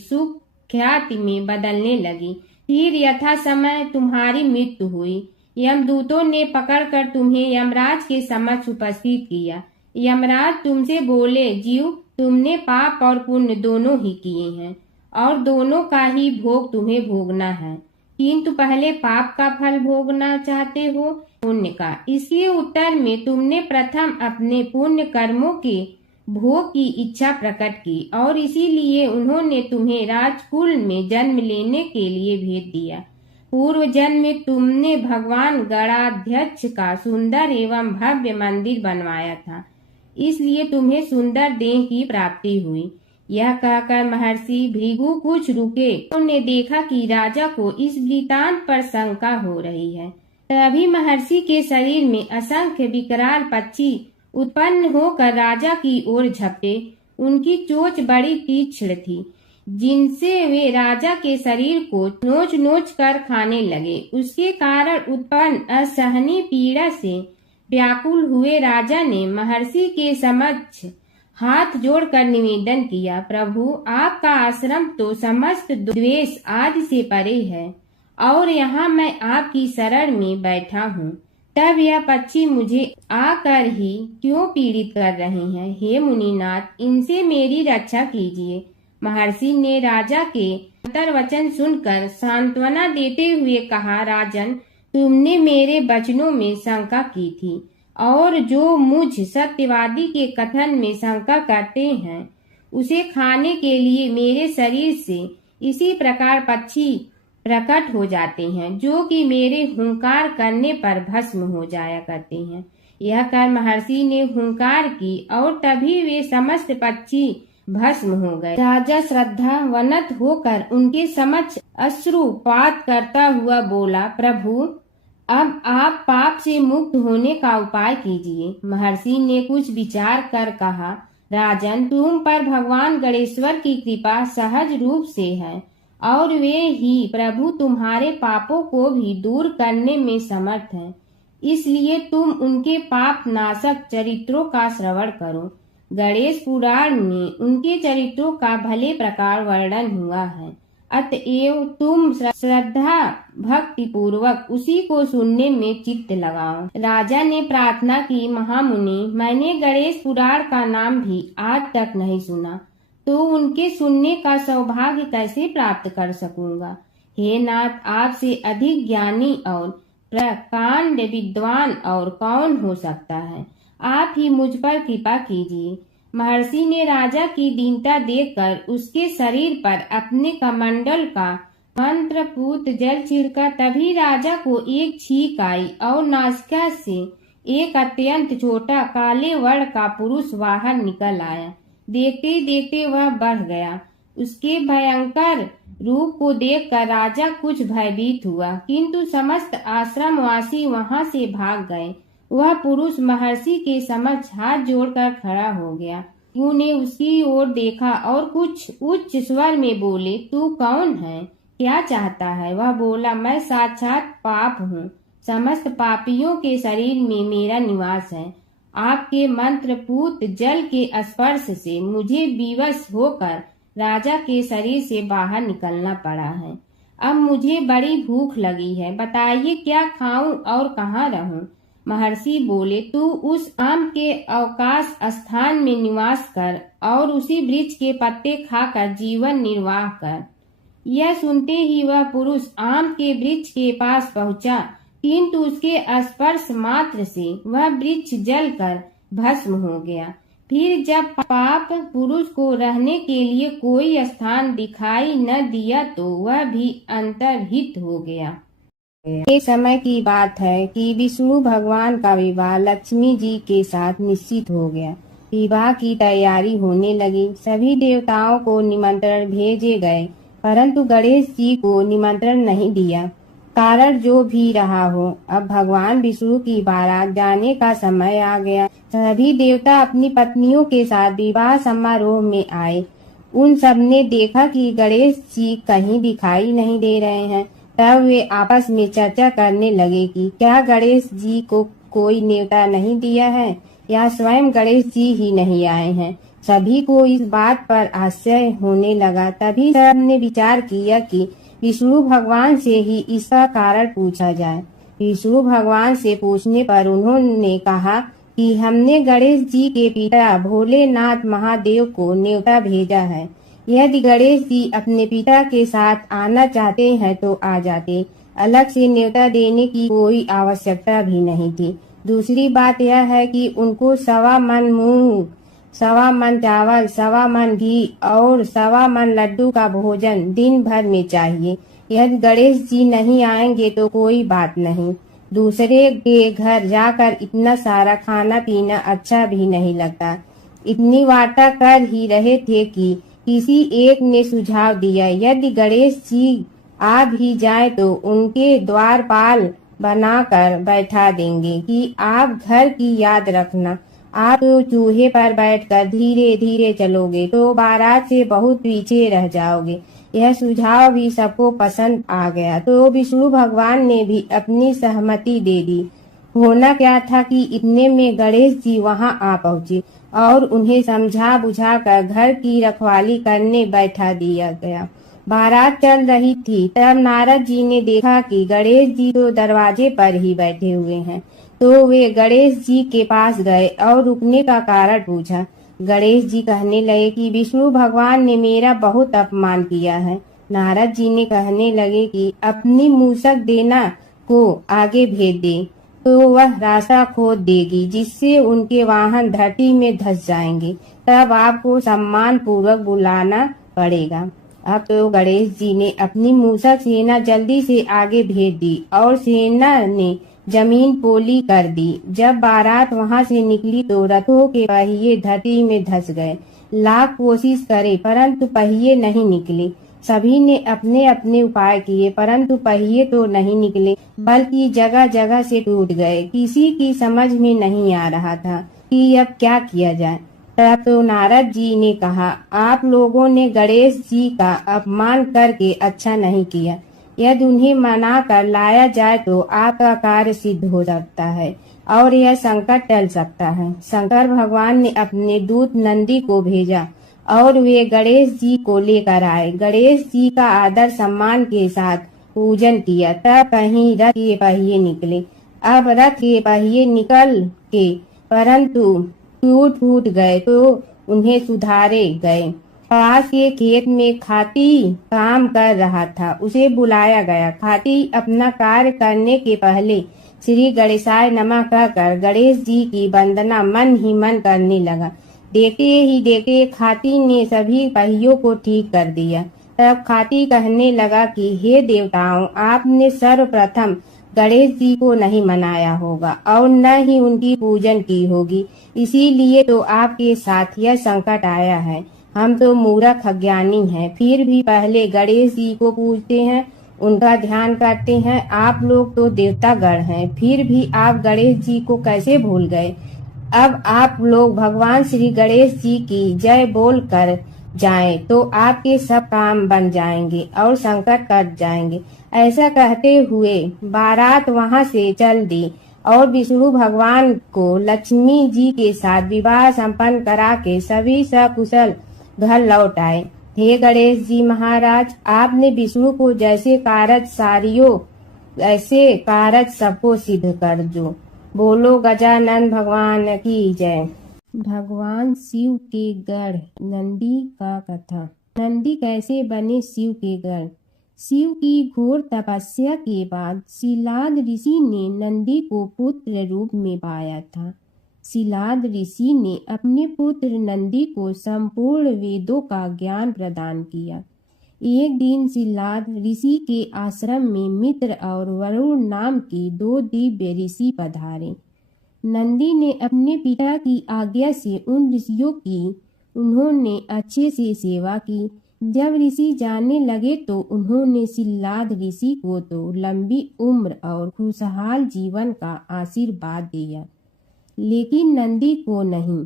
ख्याति में बदलने लगी। फिर यथा समय तुम्हारी मृत्यु हुई। यमदूतों ने पकड़कर तुम्हें यमराज के समक्ष उपस्थित किया। यमराज तुमसे बोले, जीव, तुमने पाप और पुण्य दोनों ही किए हैं और दोनों का ही भोग तुम्हें भोगना है, किंतु पहले पाप का फल भोगना चाहते हो पुण्य का। इसके उत्तर में तुमने प्रथम अपने पुण्य कर्मों के भोग की इच्छा प्रकट की और इसीलिए उन्होंने तुम्हें राजकुल में जन्म लेने के लिए भेज दिया। पूर्व जन्म में तुमने भगवान गणाध्यक्ष का सुंदर एवं भव्य मंदिर बनवाया था, इसलिए तुम्हें सुंदर देह की प्राप्ति हुई। यह कहकर महर्षि भृगु कुछ रुके। उन्होंने देखा कि राजा को इस वृतांत पर शंका हो रही है। तभी महर्षि के शरीर में असंख्य विकराल पक्षी उत्पन्न होकर राजा की ओर झपटे। उनकी चोंच बड़ी तीक्ष्ण थी, जिनसे वे राजा के शरीर को नोच नोच कर खाने लगे। उसके कारण उत्पन्न असहनीय पीड़ा से व्याकुल हुए राजा ने महर्षि के समक्ष हाथ जोड़कर निवेदन किया, प्रभु, आपका आश्रम तो समस्त द्वेष आदि से परे है और यहाँ मैं आपकी शरण में बैठा हूँ, तब यह पक्षी मुझे आकर ही क्यों पीड़ित कर रहे हैं? हे मुनिनाथ, इनसे मेरी रक्षा कीजिए। महर्षि ने राजा के अंतर्वचन सुनकर सांत्वना देते हुए कहा, राजन, तुमने मेरे वचनों में शंका की थी और जो मुझ सत्यवादी के कथन में शंका करते हैं उसे खाने के लिए मेरे शरीर से इसी प्रकार पक्षी प्रकट हो जाते हैं, जो कि मेरे हुंकार करने पर भस्म हो जाया करते हैं। यह कर महर्षि ने हुंकार की और तभी वे समस्त पक्षी भस्म हो गए। राजा श्रद्धावनत होकर उनके समक्ष अश्रुपात करता हुआ बोला, प्रभु, अब आप पाप से मुक्त होने का उपाय कीजिए। महर्षि ने कुछ विचार कर कहा, राजन, तुम पर भगवान गणेश्वर की कृपा सहज रूप से है और वे ही प्रभु तुम्हारे पापों को भी दूर करने में समर्थ हैं। इसलिए तुम उनके पाप नाशक चरित्रों का श्रवण करो। गणेश पुराण में उनके चरित्रों का भले प्रकार वर्णन हुआ है, अतएव तुम श्रद्धा भक्ति पूर्वक उसी को सुनने में चित्त लगाओ। राजा ने प्रार्थना की, महामुनि, मैंने गणेश पुराण का नाम भी आज तक नहीं सुना, तो उनके सुनने का सौभाग्य कैसे प्राप्त कर सकूंगा? हे नाथ, आपसे अधिक ज्ञानी और प्रकांड विद्वान और कौन हो सकता है? आप ही मुझ पर कृपा कीजिए। महर्षि ने राजा की दीनता देखकर उसके शरीर पर अपने कमंडल का मंत्रपूत जल छिड़का। तभी राजा को एक छींक आई और नासिका से एक अत्यंत छोटा काले वर्ण का पुरुष बाहर निकल आया। देखते देखते वह बढ़ गया। उसके भयंकर रूप को देखकर राजा कुछ भयभीत हुआ, किंतु समस्त आश्रमवासी वहां से भाग गए। वह पुरुष महर्षि के समक्ष हाथ जोड़कर खड़ा हो गया। उन्हें उसकी ओर देखा और कुछ उच्च स्वर में बोले, तू कौन है? क्या चाहता है? वह बोला, मैं साक्षात पाप हूँ। समस्त पापियों के शरीर में मेरा निवास है। आपके मंत्रपूत जल के स्पर्श से मुझे विवश होकर राजा के शरीर से बाहर निकलना पड़ा है। अब मुझे बड़ी भूख लगी है, बताइए क्या खाऊं और कहाँ रहूं? महर्षि बोले, तू उस आम के अवकाश स्थान में निवास कर और उसी वृक्ष के पत्ते खाकर जीवन निर्वाह कर। यह सुनते ही वह पुरुष आम के वृक्ष के पास पहुंचा, किंतु उसके स्पर्श मात्र से वह वृक्ष जलकर भस्म हो गया। फिर जब पाप पुरुष को रहने के लिए कोई स्थान दिखाई न दिया तो वह भी अंतर्हित हो गया। एक समय की बात है कि विष्णु भगवान का विवाह लक्ष्मी जी के साथ निश्चित हो गया। विवाह की तैयारी होने लगी। सभी देवताओं को निमंत्रण भेजे गए, परंतु गणेश जी को निमंत्रण नहीं दिया। कारण जो भी रहा हो, अब भगवान विष्णु की बारात जाने का समय आ गया। सभी देवता अपनी पत्नियों के साथ विवाह समारोह में आए। उन सब ने देखा कि गणेश जी कहीं दिखाई नहीं दे रहे हैं। तब वे आपस में चर्चा करने लगे कि क्या गणेश जी को कोई न्योता नहीं दिया है या स्वयं गणेश जी ही नहीं आए हैं। सभी को इस बात पर आश्चर्य होने लगा। तभी सबने विचार किया कि विष्णु भगवान से ही इसका कारण पूछा जाए। विष्णु भगवान से पूछने पर उन्होंने कहा कि हमने गणेश जी के पिता भोलेनाथ महादेव को न्योता भेजा है। यदि गणेश जी अपने पिता के साथ आना चाहते हैं तो आ जाते, अलग से न्योता देने की कोई आवश्यकता भी नहीं थी। दूसरी बात यह है कि उनको 1.25 मन मूंग, 1.25 मन चावल, 1.25 मन घी और 1.25 मन लड्डू का भोजन दिन भर में चाहिए। यदि गणेश जी नहीं आएंगे तो कोई बात नहीं, दूसरे के घर जाकर इतना सारा खाना पीना अच्छा भी नहीं लगता। इतनी वार्ता कर ही रहे थे कि किसी एक ने सुझाव दिया, यदि गणेश जी आ भी जाए तो उनके द्वारपाल बनाकर बैठा देंगे कि आप घर की याद रखना। आप तो चूहे पर बैठकर धीरे धीरे चलोगे तो बारात से बहुत पीछे रह जाओगे। यह सुझाव भी सबको पसंद आ गया तो विष्णु भगवान ने भी अपनी सहमति दे दी। होना क्या था कि इतने में गणेश जी वहां आ पहुंचे और उन्हें समझा बुझा कर घर की रखवाली करने बैठा दिया गया। बारात चल रही थी, तब नारद जी ने देखा कि गणेश जी तो दरवाजे पर ही बैठे हुए हैं, तो वे गणेश जी के पास गए और रुकने का कारण पूछा। गणेश जी कहने लगे कि विष्णु भगवान ने मेरा बहुत अपमान किया है। नारद जी ने कहने लगे कि अपनी मूसक देना को आगे भेज दे तो वह रास्ता खोद देगी, जिससे उनके वाहन धरती में धंस जाएंगे। तब आपको सम्मान पूर्वक बुलाना पड़ेगा। अब तो गणेश जी ने अपनी मूसक सेना जल्दी से आगे भेज दी और सेना ने जमीन पोली कर दी। जब बारात वहां से निकली तो रथों के पहिए धरती में धंस गए। लाख कोशिश करे परंतु पहिए नहीं निकले। सभी ने अपने अपने उपाय किए परंतु पहिए तो नहीं निकले, बल्कि जगह जगह से टूट गए। किसी की समझ में नहीं आ रहा था कि अब क्या किया जाए। तब तो नारद जी ने कहा, आप लोगों ने गणेश जी का अपमान करके अच्छा नहीं किया। यदि उन्हें मना कर लाया जाए तो आपका कार्य सिद्ध हो सकता है और यह संकट टल सकता है। शंकर भगवान ने अपने दूत नंदी को भेजा और वे गणेश जी को लेकर आए। गणेश जी का आदर सम्मान के साथ पूजन किया। तब कहीं रथ के पहिए निकले। अब रथ के पहिए निकल के परंतु टूट गए तो उन्हें सुधारे गए। पास के खेत में खाती काम कर रहा था, उसे बुलाया गया। खाती अपना कार्य करने के पहले श्री गणेशाय नमः कहकर गणेश जी की वंदना मन ही मन करने लगा। देखते ही देखते खाती ने सभी पहियों को ठीक कर दिया। तब खाती कहने लगा कि हे देवताओं, आपने सर्वप्रथम गणेश जी को नहीं मनाया होगा और न ही उनकी पूजन की होगी, इसीलिए तो आपके साथ यह संकट आया है। हम तो मूर्ख अज्ञानी हैं, फिर भी पहले गणेश जी को पूजते हैं, उनका ध्यान करते हैं। आप लोग तो देवतागण हैं, फिर भी आप गणेश जी को कैसे भूल गए। अब आप लोग भगवान श्री गणेश जी की जय बोल कर जाएं तो आपके सब काम बन जाएंगे और संकट कट जाएंगे। ऐसा कहते हुए बारात वहां से चल दी और विष्णु भगवान को लक्ष्मी जी के साथ विवाह संपन्न करा के सभी सकुशल घर लौट आए। हे गणेश जी महाराज, आपने विष्णु को जैसे कारज सारियो ऐसे कारज सबको सिद्ध कर दो। बोलो गजानन भगवान की जय। भगवान शिव के गढ़ नंदी का कथा। नंदी कैसे बने शिव के गढ़। शिव की घोर तपस्या के बाद शिलाद ऋषि ने नंदी को पुत्र रूप में पाया था। शिलाद ऋषि ने अपने पुत्र नंदी को संपूर्ण वेदों का ज्ञान प्रदान किया। एक दिन शिलाद ऋषि के आश्रम में मित्र और वरुण नाम के 2 दिव्य ऋषि पधारे। नंदी ने अपने पिता की आज्ञा से उन ऋषियों की उन्होंने अच्छे से सेवा की। जब ऋषि जाने लगे तो उन्होंने शिलाद ऋषि को तो लंबी उम्र और खुशहाल जीवन का आशीर्वाद दिया, लेकिन नंदी को नहीं।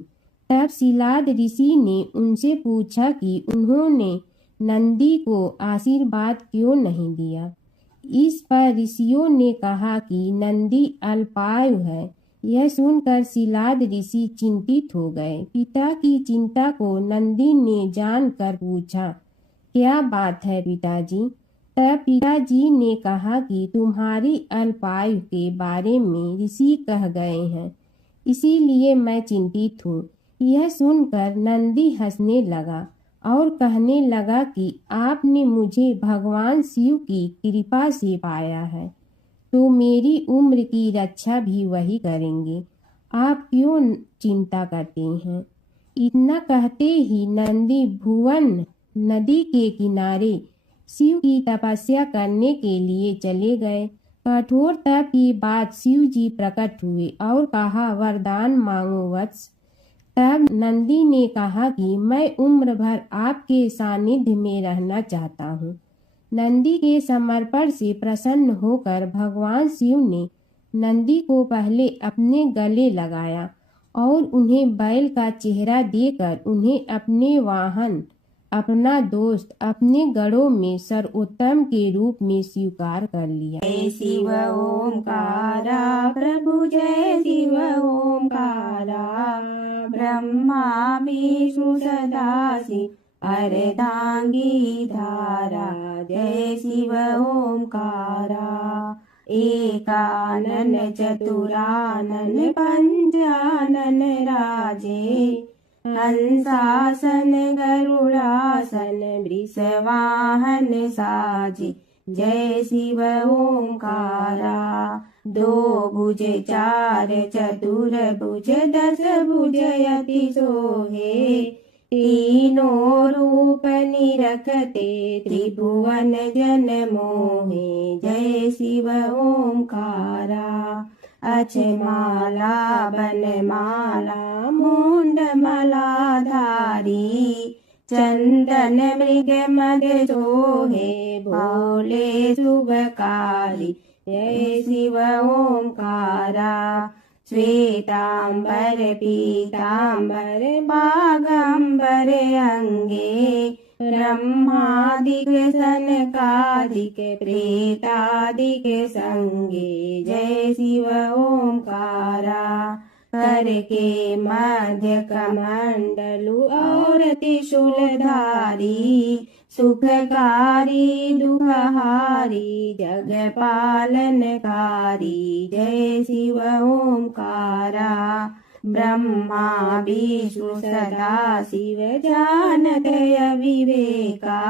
तब शिलाद ऋषि ने उनसे पूछा कि उन्होंने नंदी को आशीर्वाद क्यों नहीं दिया। इस पर ऋषियों ने कहा कि नंदी अल्पायु है, यह सुनकर शिलाद ऋषि चिंतित हो गए। पिता की चिंता को नंदी ने जानकर पूछा, क्या बात है पिताजी? तब पिताजी ने कहा कि तुम्हारी अल्पायु के बारे में ऋषि कह गए हैं, इसीलिए मैं चिंतित हूँ। यह सुनकर नंदी हंसने लगा और कहने लगा कि आपने मुझे भगवान शिव की कृपा से पाया है, तो मेरी उम्र की रक्षा भी वही करेंगे। आप क्यों चिंता करते हैं? इतना कहते ही नंदी भुवन नदी के किनारे शिव की तपस्या करने के लिए चले गए। कठोर तप के बाद शिव जी प्रकट हुए और कहा, वरदान मांगो वत्स। तब नंदी ने कहा कि मैं उम्र भर आपके सानिध्य में रहना चाहता हूँ। नंदी के समर्पण से प्रसन्न होकर भगवान शिव ने नंदी को पहले अपने गले लगाया और उन्हें बैल का चेहरा देकर उन्हें अपने वाहन, अपना दोस्त, अपने गढ़ों में सर्वोत्तम के रूप में स्वीकार कर लिया। जय शिव ओंकारा प्रभु जय शिव ओंकारा, ब्रह्मा विष्णु सदाशिव अर्धांगी धारा। जय शिव ओंकारा, एकानन चतुरानन पंचानन राजे, हंसासन गरुड़ासन वृषवाहन साजे। जय शिव ओंकारा, दो भुज चार चतुर भुज दस भुज अति सोहे, तीनों रूप निरखते त्रिभुवन जन मोहे। जय शिव ओंकारा, अक्षमाला बनमाला मुंड मलाधारी, चंदन मृग मद सोहे भोले शुभकारी। जय शिव ओंकारा, श्वेतांबर पीतांबर बागंबर अंगे, ब्रह्मादिक सनकादिक प्रेतादिक संगे। जय शिव ओंकारा, कर के मध्य कमंडलु और त्रिशूलधारी, सुखकारी दुखहारी जग पालनकारी। जय शिव ओंकारा, ब्रह्मा विष्णु सदा शिव जानत अविवेका,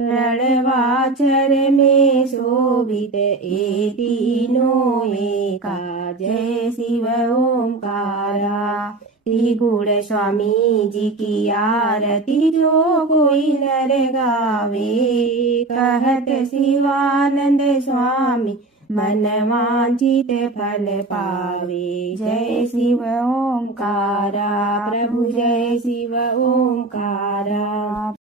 रणवाचर में शोभित ए तीनों एका। जय शिव ओंकारा, त्रिगुण स्वामी जी की आरती जो कोई नर गावे, कहत शिवानंद स्वामी मन वांछित फल पावे। जय शिव ओंकारा, प्रभु जय शिव ओंकारा।